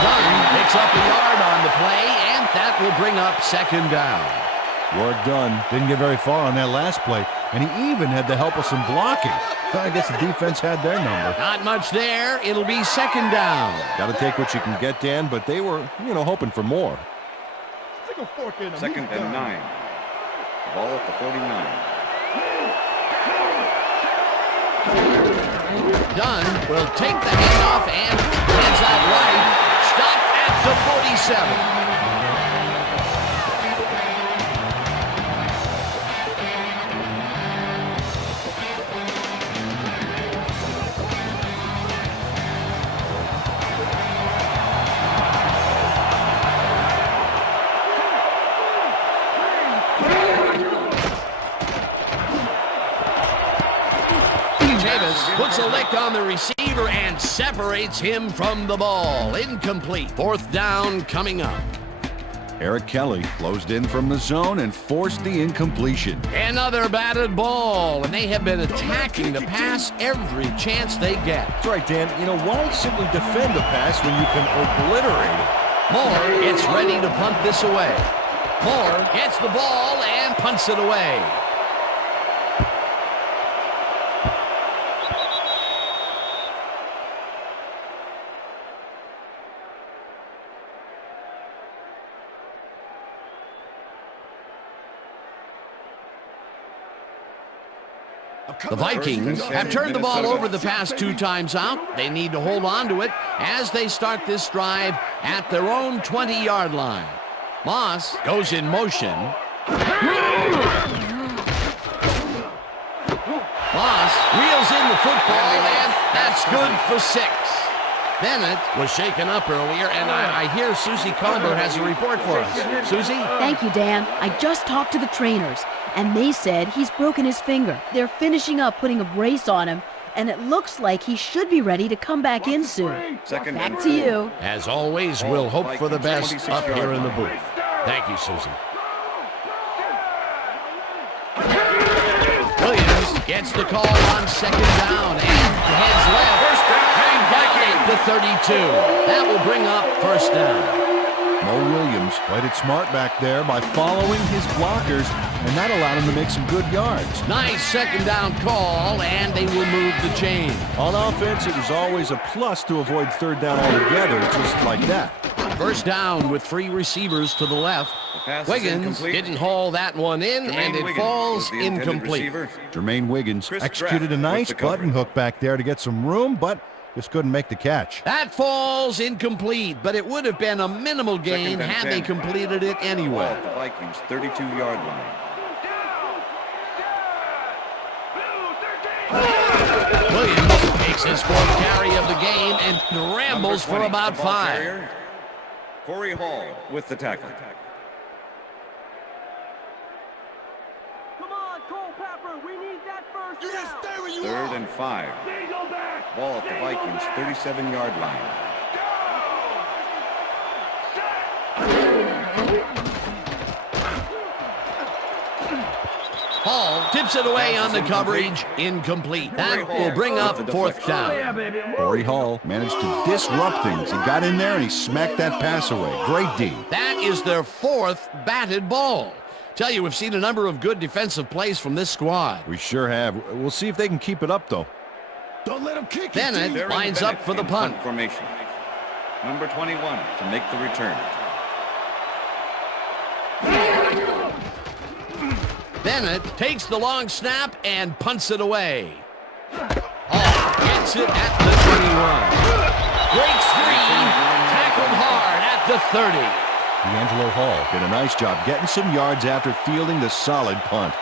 Dunn picks up a yard on the play, and that will bring up second down. Work done. Didn't get very far on that last play, and he even had the help of some blocking. I guess the defense had their number. Not much there. It'll be second down. Got to take what you can get, Dan, but they were, hoping for more. Second and 9. Ball at the 49. Dunn will take the handoff and heads out right. Stopped at the 47. Puts a lick on the receiver and separates him from the ball. Incomplete. Fourth down coming up. Eric Kelly closed in from the zone and forced the incompletion. Another batted ball, and they have been attacking the pass every chance they get. That's right, Dan. Why simply defend the pass when you can obliterate it? Moore gets ready to punt this away. Moore gets the ball and punts it away. The Vikings have turned the ball over the past 2 times out. They need to hold on to it as they start this drive at their own 20-yard line. Moss goes in motion. Moss reels in the football, and that's good for 6. Bennett was shaken up earlier, and I hear Susie Colbert has a report for us. Susie? Thank you, Dan. I just talked to the trainers, and they said he's broken his finger. They're finishing up putting a brace on him, and it looks like he should be ready to come back in soon. Back to you. As always, we'll hope for the best up here in the booth. Thank you, Susie. Williams gets the call on second down and heads left. The 32. That will bring up first down. Mo Williams played it smart back there by following his blockers, and that allowed him to make some good yards. Nice second down call, and they will move the chain. On offense, it was always a plus to avoid third down altogether, just like that. First down with 3 receivers to the left. Wiggins didn't haul that one in, and it falls incomplete. Jermaine Wiggins executed a nice button hook back there to get some room, but just couldn't make the catch. That falls incomplete, but it would have been a minimal gain had they completed it anyway. The Vikings 32-yard line. Williams takes his 4th carry of the game and rambles for about 5. Corey Hall with the tackle. Come on, Culpepper, we need that first down. Third and 5. Ball at the Vikings 37-yard line. Hall tips it away on the coverage. Incomplete. That will bring up 4th down. Corey Hall managed to disrupt things. He got in there and he smacked that pass away. Great D. That is their 4th batted ball. Tell you, we've seen a number of good defensive plays from this squad. We sure have. We'll see if they can keep it up, though. Don't let him kick Bennett it. lines up for the punt. Formation. Number 21 to make the return. Bennett takes the long snap and punts it away. Hall gets it at the 21. Breaks 3, tackled hard at the 30. D'Angelo Hall did a nice job getting some yards after fielding the solid punt.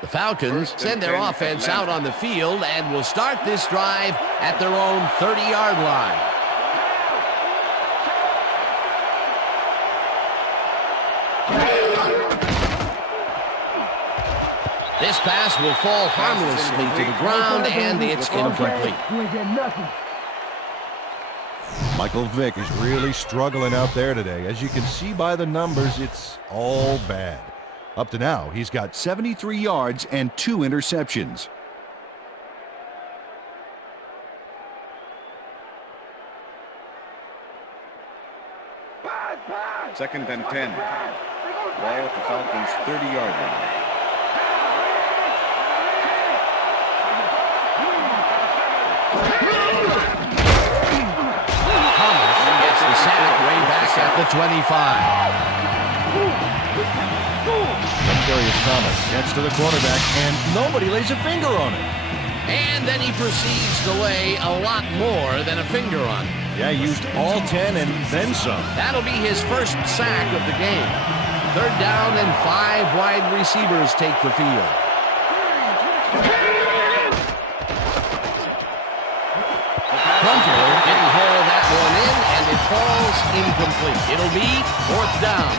The Falcons send their offense out on the field and will start this drive at their own 30-yard line. This pass will fall harmlessly to the ground, and it's incomplete. You ain't getting nothing. Michael Vick is really struggling out there today. As you can see by the numbers, it's all bad. Up to now, he's got 73 yards and 2 interceptions. Second and 10. Ball at the Falcons' 30-yard line. Gets the sack way back at the 25. Victorious Thomas gets to the quarterback, and nobody lays a finger on it. And then he proceeds to lay a lot more than a finger on it. Yeah, used all 10 and then some. That'll be his first sack of the game. Third down and 5 wide receivers take the field. Crumper didn't haul that one in, and it falls incomplete. It'll be 4th down.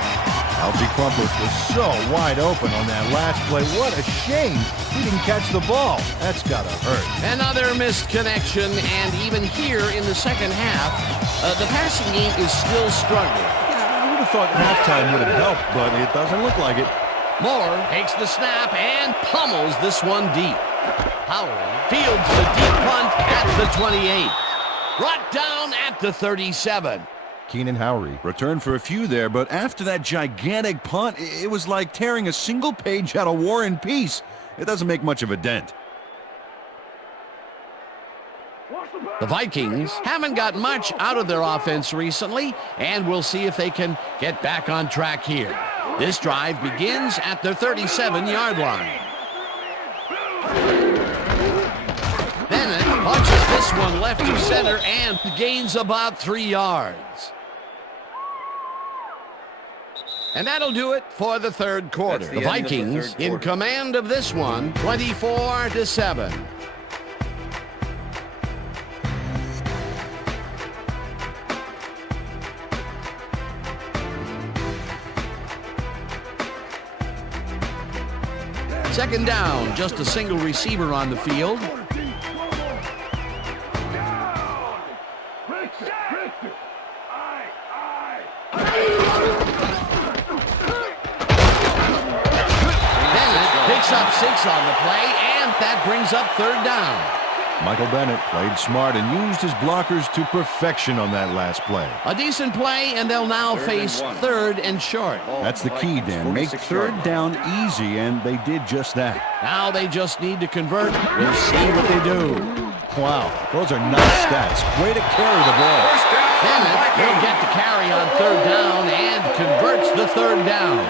Algie Crumper was so wide open on that last play. What a shame he didn't catch the ball. That's got to hurt. Another missed connection, and even here in the second half, the passing game is still struggling. Yeah, I would have thought halftime would have helped, but it doesn't look like it. Moore takes the snap and pummels this one deep. Howard fields the deep punt at the 28. Brought down at the 37. Keenan Howry returned for a few there, but after that gigantic punt, it was like tearing a single page out of War and Peace. It doesn't make much of a dent. The Vikings haven't got much out of their offense recently, and we'll see if they can get back on track here. This drive begins at their 37-yard line. Bennett punches this one left to center and gains about 3 yards. And that'll do it for the third quarter. The Vikings in command of this one, 24-7. Second down, just a single receiver on the field. Picks up 6 on the play, and that brings up third down. Michael Bennett played smart and used his blockers to perfection on that last play. A decent play, and they'll now face third and short. That's the key, Dan. Make third down easy, and they did just that. Now they just need to convert. We'll see what they do. Wow, those are nice stats. Way to carry the ball. Bennett will get the carry on third down and converts the third down.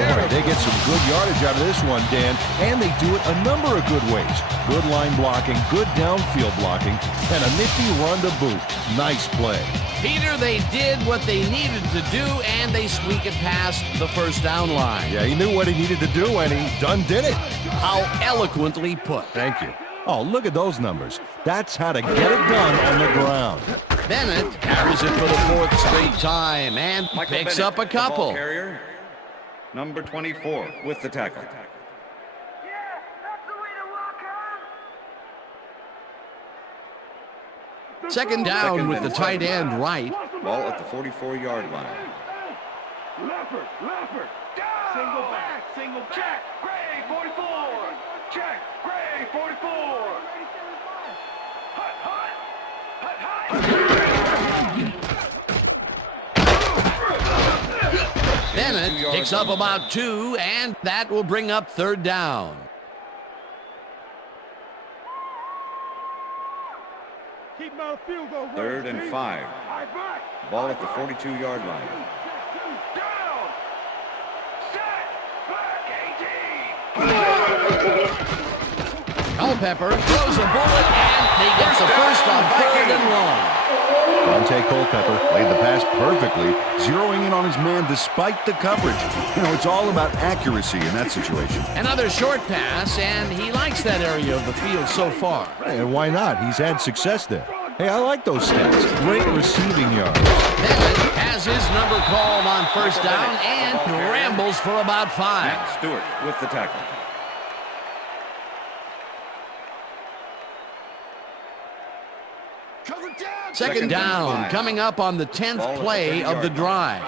Boy, they get some good yardage out of this one, Dan, and they do it a number of good ways. Good line blocking, good downfield blocking, and a nifty run to boot. Nice play. Peter, they did what they needed to do, and they squeak it past the first down line. Yeah, he knew what he needed to do, and he done did it. How eloquently put. Thank you. Oh, look at those numbers. That's how to get it done on the ground. Bennett carries it for the 4th straight time and picks up a couple. Number 24 with the tackle. Second down with the tight end right. Ball at the 44-yard line. Leopard, single back, single check, Gray, 44, check, Gray, 44. Bennett picks up about 2, and that will bring up third down. Keep my field goal. 3rd and 5. Ball at the 42-yard line. Down. Set. Back 18. Culpepper throws a bullet, and they get the first on 3rd and long. Dante Culpepper played the pass perfectly, zeroing in on his man despite the coverage. You know, it's all about accuracy in that situation. Another short pass, and he likes that area of the field so far. And why not? He's had success there. Hey, I like those stats. Great receiving yards. Bennett has his number called on first down and rambles for about 5. Matt Stewart with the tackle. Second down, coming up on the 10th play of the drive.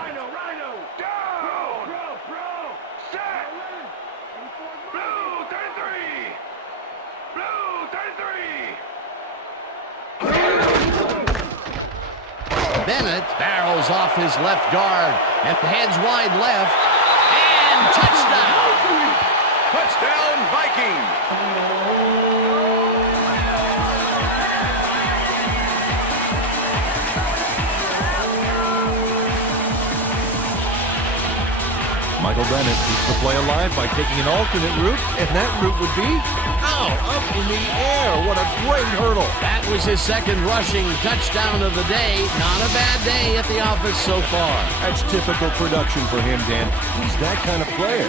Bennett barrels off his left guard and heads wide left, and touchdown! Touchdown, Vikings! Michael Bennett keeps the play alive by taking an alternate route, and that route would be up in the air. What a great hurdle. That was his second rushing touchdown of the day. Not a bad day at the office so far. That's typical production for him, Dan. He's that kind of player.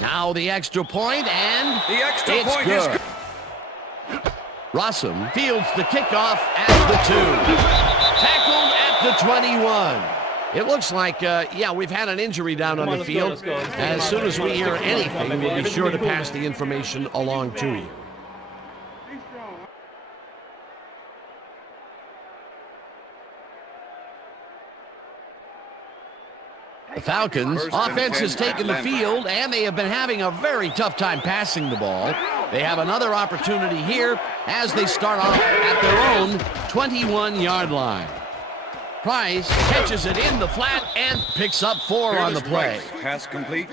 Now the extra point, and The extra it's point good. is good. Rossum fields the kickoff at the 2. Tackled at the 21. It looks like, we've had an injury down on the field. As soon as we hear anything, we'll be sure to pass the information along to you. The Falcons offense has taken the field, and they have been having a very tough time passing the ball. They have another opportunity here as they start off at their own 21-yard line. Price catches it in the flat and picks up 4 on the play. Pass complete.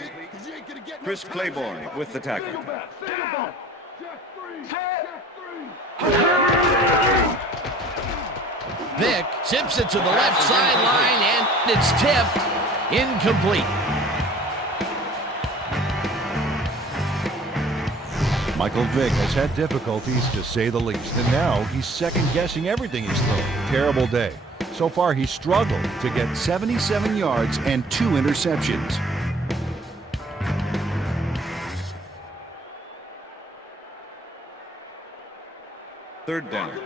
Chris Claiborne with the tackle. Vick zips it to the left sideline, and it's tipped. Incomplete. Michael Vick has had difficulties, to say the least, and now he's second-guessing everything he's thrown. Terrible day. So far, he's struggled to get 77 yards and 2 interceptions. Third down.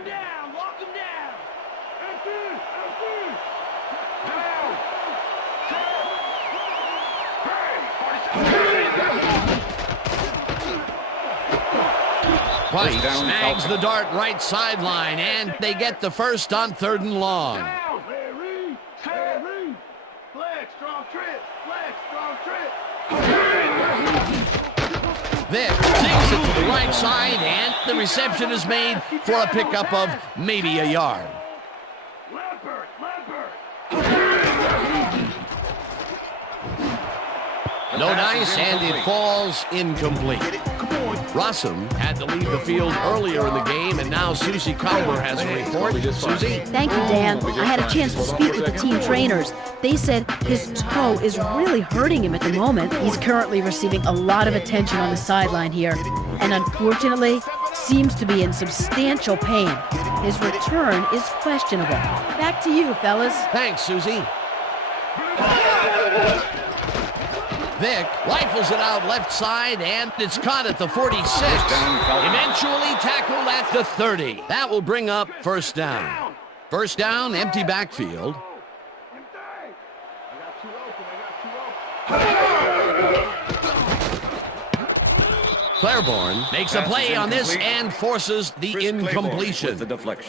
Price snags the dart right sideline, and they get the first on 3rd and long. Vick sings it to the right side, and the reception is made for a pickup of maybe a yard. No dice, and it falls incomplete. Rossum had to leave the field earlier in the game, and now Susie Calber has a report. Susie? Thank you, Dan. I had a chance to speak with the team trainers. They said his toe is really hurting him at the moment. He's currently receiving a lot of attention on the sideline here, and unfortunately, seems to be in substantial pain. His return is questionable. Back to you, fellas. Thanks, Susie. Vick rifles it out left side, and it's caught at the 46. Eventually tackled at the 30. That will bring up first down. First down, empty backfield. Claiborne makes a play on this and forces the incompletion.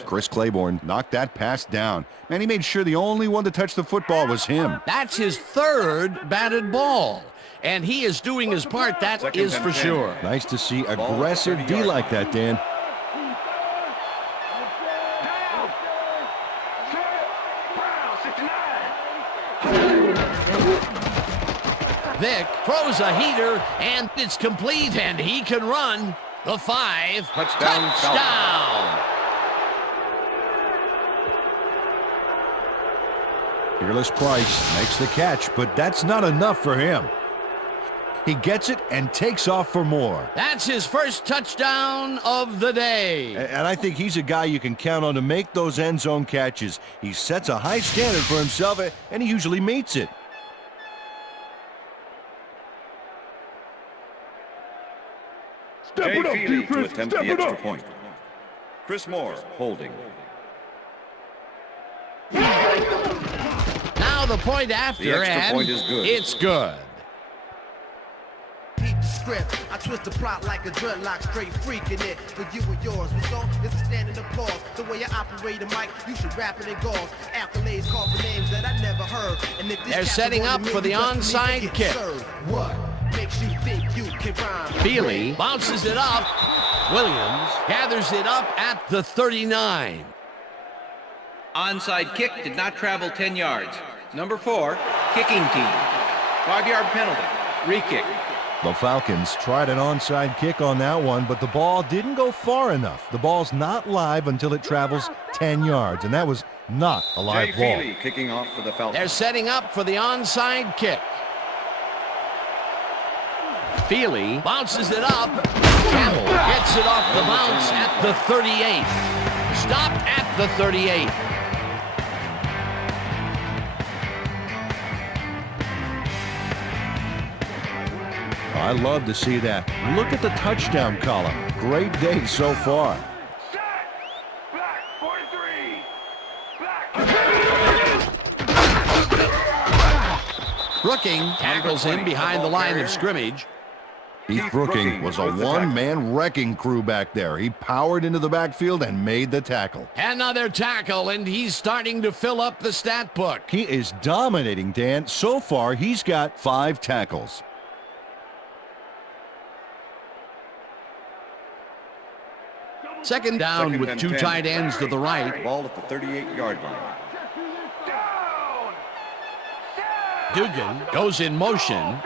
Chris Claiborne knocked that pass down. Man, he made sure the only one to touch the football was him. That's his 3rd batted ball, and he is doing his part, that is for sure. Nice to see aggressive D like that, Dan. Vick throws a heater, and it's complete, and he can run. The 5. Touchdown. Fearless Price makes the catch, but that's not enough for him. He gets it and takes off for more. That's his first touchdown of the day. And I think he's a guy you can count on to make those end zone catches. He sets a high standard for himself, and he usually meets it. Jay Feely to attempt the extra point. Chris Moore holding. Now the point after, The extra and point is good. It's good. Keep the script. I twist the plot like a dreadlock, straight freaking it. For you and yours, result is a standing applause. The way I operate a mic, you should rap it in gauze. Accolades call for names that I never heard. And if this They're setting up for the onside kick. What makes you think you can rhyme? Feely bounces it up. Williams gathers it up at the 39. Onside kick did not travel 10 yards. Number 4, kicking team. 5-yard penalty. Re-kick. The Falcons tried an onside kick on that one, but the ball didn't go far enough. The ball's not live until it travels 10 yards, and that was not a live Jay ball. Feely kicking off for the Falcons. They're setting up for the onside kick. Feely bounces it up. Campbell gets it off the bounce at the 38. Stopped at the 38. I love to see that. Look at the touchdown column. Great day so far. Black 43. Brooking tangles in behind the line of scrimmage. Keith Brooking was a one-man wrecking crew back there. He powered into the backfield and made the tackle. Another tackle, and he's starting to fill up the stat book. He is dominating, Dan. So far, he's got 5 tackles. Second down with 2 tight ends to the right. Ball at the 38-yard line. Dugan goes in motion.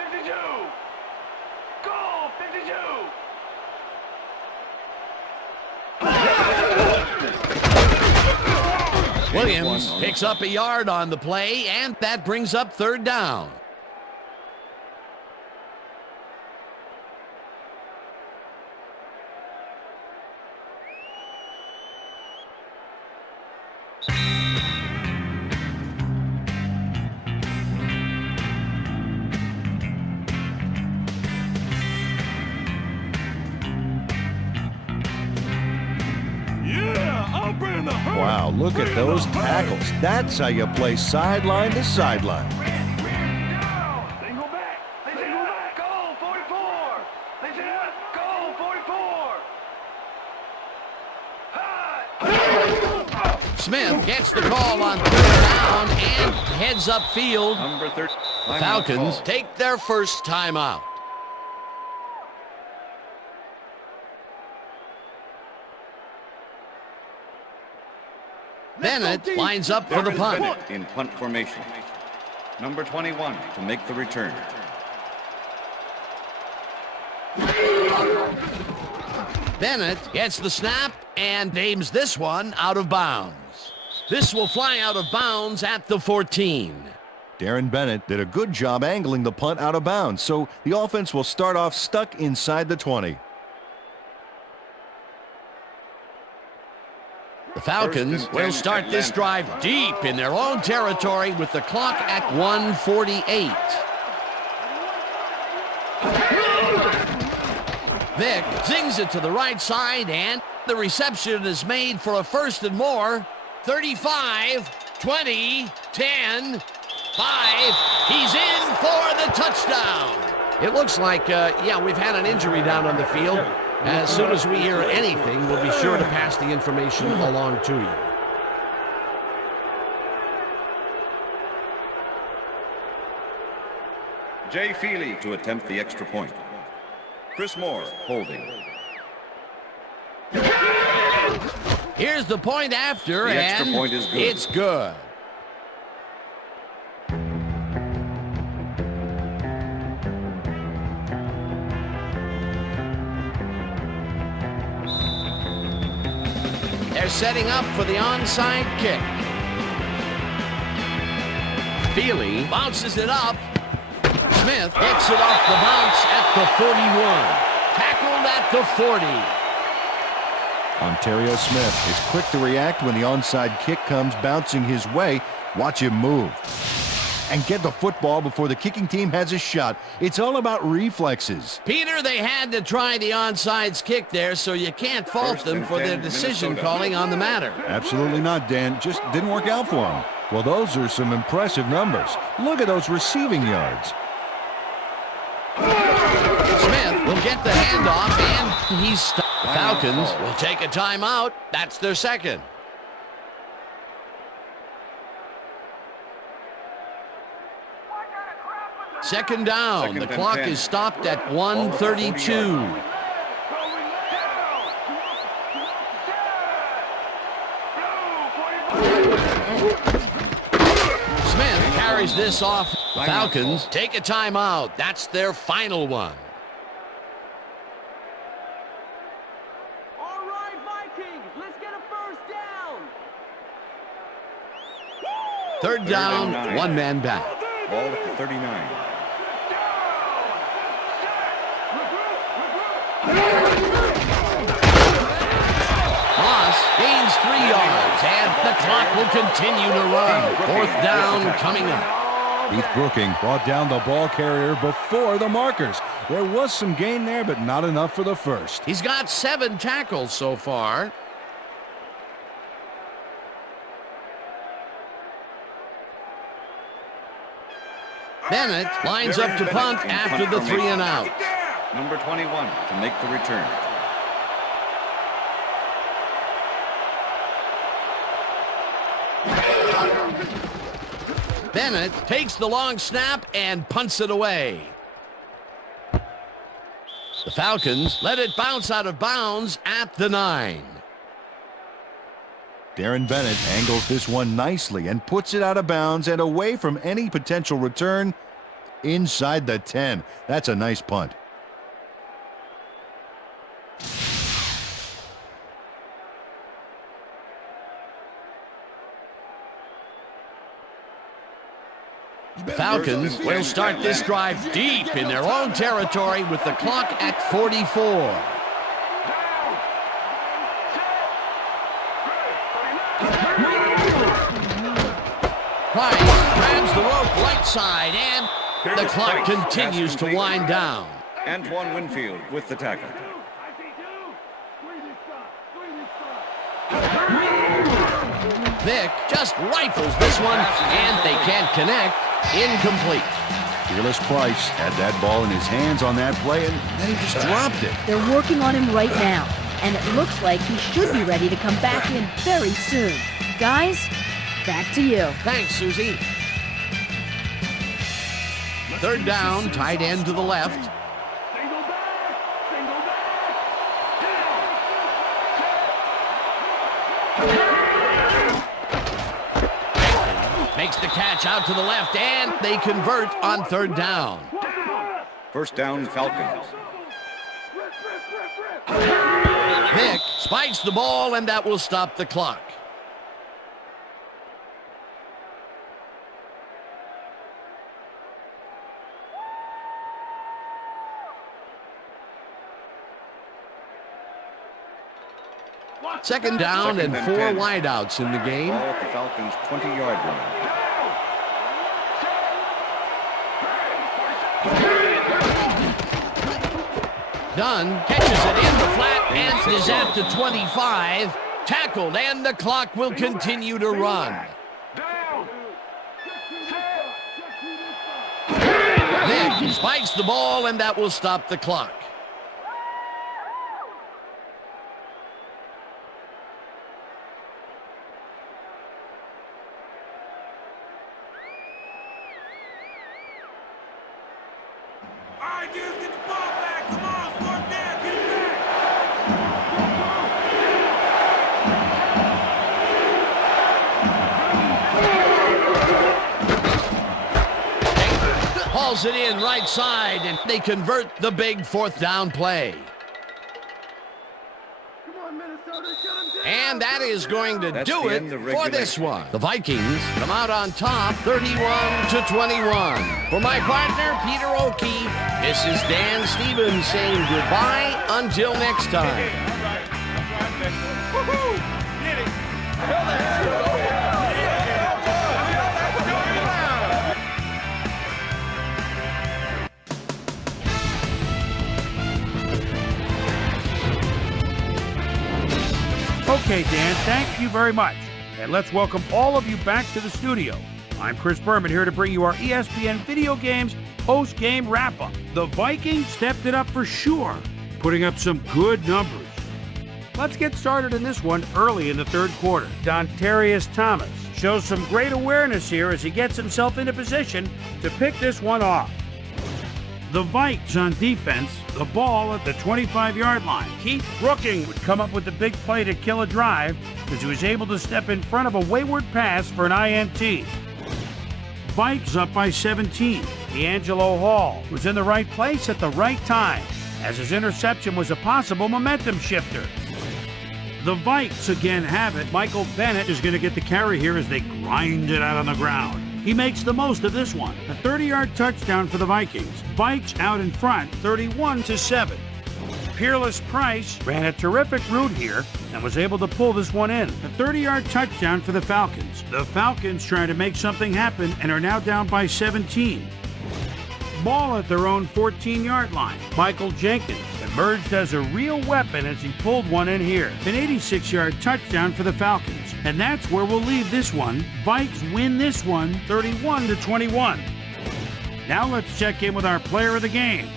Williams picks up a yard on the play, and that brings up 3rd down. Wow, look at those tackles. That's how you play sideline to sideline. They go back. They go back. Goal 44. They say what? Goal 44. Smith gets the call on 3rd down and heads upfield. Number 30. The Falcons take their first timeout. Bennett lines up for the punt. Bennett in punt formation. Number 21 to make the return. Bennett gets the snap and aims this one out of bounds. This will fly out of bounds at the 14. Darren Bennett did a good job angling the punt out of bounds, so the offense will start off stuck inside the 20. The Falcons will start this drive deep in their own territory with the clock at 1:48. Vick zings it to the right side, and the reception is made for a 1st and more. 35, 20, 10, 5. He's in for the touchdown. It looks like, we've had an injury down on the field. As soon as we hear anything, we'll be sure to pass the information along to you. Jay Feely to attempt the extra point. Chris Moore holding. Here's the point after, The extra and point is good. It's good. They're setting up for the onside kick. Feely bounces it up. Smith hits it off the bounce at the 41. Tackled at the 40. Ontario Smith is quick to react when the onside kick comes bouncing his way. Watch him move. and get the football before the kicking team has a shot. It's all about reflexes. Peter, they had to try the onside kick there, so you can't fault them for their decision calling on the matter. Absolutely not, Dan. Just didn't work out for them. Well, those are some impressive numbers. Look at those receiving yards. Smith will get the handoff, and he's stopped. The Falcons will take a timeout. That's their second. Second down. The clock is stopped at 1:32. Smith carries this off. The Falcons take a timeout. That's their final one. All right, Vikings, let's get a first down. Third down, one man back. Ball at the 39. Moss gains 3 yards, and the clock will continue to run. Fourth down coming up. Heath Brooking brought down the ball carrier before the markers. There was some gain there, but not enough for the first. He's got 7 tackles so far. Bennett lines up to punt after the 3 and out. Number 21 to make the return. Bennett takes the long snap and punts it away. The Falcons let it bounce out of bounds at the 9. Darren Bennett angles this one nicely and puts it out of bounds and away from any potential return inside the 10. That's a nice punt. The Falcons will start this drive deep in their own territory with the clock at 44. Price grabs the rope right side, and the clock continues to wind down. Antoine Winfield with the tackle. Vick just rifles this one, and they can't connect. Incomplete. Fearless Price had that ball in his hands on that play, and then he just dropped it. They're working on him right now, and it looks like he should be ready to come back in very soon. Guys, back to you. Thanks, Susie. Third down, tight end to the left. Makes the catch out to the left, and they convert on third down. First down, Falcons. Vick spikes the ball, and that will stop the clock. Second down and 4 wideouts in the game. Ball at the Falcons' 20-yard line. Dunn catches it in the flat and is at the 25. Tackled, and the clock will continue to run. Vick spikes the ball, and that will stop the clock. It in right side, and they convert the big fourth down play. And that is going to do it for this one. The Vikings come out on top 31-21. For my partner, Peter O'Keefe, this is Dan Stevens saying goodbye until next time. Okay, Dan, thank you very much. And let's welcome all of you back to the studio. I'm Chris Berman here to bring you our ESPN Video Games post-game wrap-up. The Vikings stepped it up for sure, putting up some good numbers. Let's get started in this one early in the third quarter. Dontarius Thomas shows some great awareness here as he gets himself into position to pick this one off. The Vikes on defense, the ball at the 25-yard line. Keith Brooking would come up with the big play to kill a drive as he was able to step in front of a wayward pass for an INT. Vikes up by 17. D'Angelo Hall was in the right place at the right time, as his interception was a possible momentum shifter. The Vikes again have it. Michael Bennett is going to get the carry here as they grind it out on the ground. He makes the most of this one. A 30-yard touchdown for the Vikings. Vikes out in front, 31-7. Peerless Price ran a terrific route here and was able to pull this one in. A 30-yard touchdown for the Falcons. The Falcons trying to make something happen and are now down by 17. Ball at their own 14-yard line. Michael Jenkins emerged as a real weapon as he pulled one in here. An 86-yard touchdown for the Falcons. And that's where we'll leave this one. Vikes win this one 31-21. Now let's check in with our player of the game.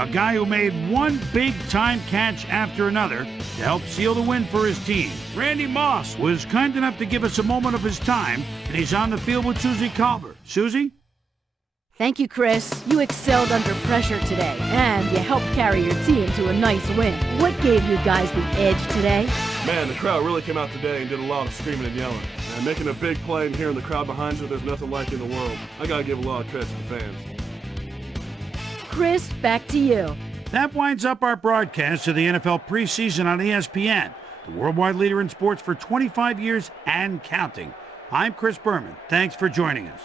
A guy who made one big-time catch after another to help seal the win for his team. Randy Moss was kind enough to give us a moment of his time, and he's on the field with Susie Colbert. Susie? Thank you, Chris. You excelled under pressure today, and you helped carry your team to a nice win. What gave you guys the edge today? Man, the crowd really came out today and did a lot of screaming and yelling. And making a big play and hearing the crowd behind you, there's nothing like it in the world. I gotta give a lot of credit to the fans. Chris, back to you. That winds up our broadcast of the NFL preseason on ESPN, the worldwide leader in sports for 25 years and counting. I'm Chris Berman. Thanks for joining us.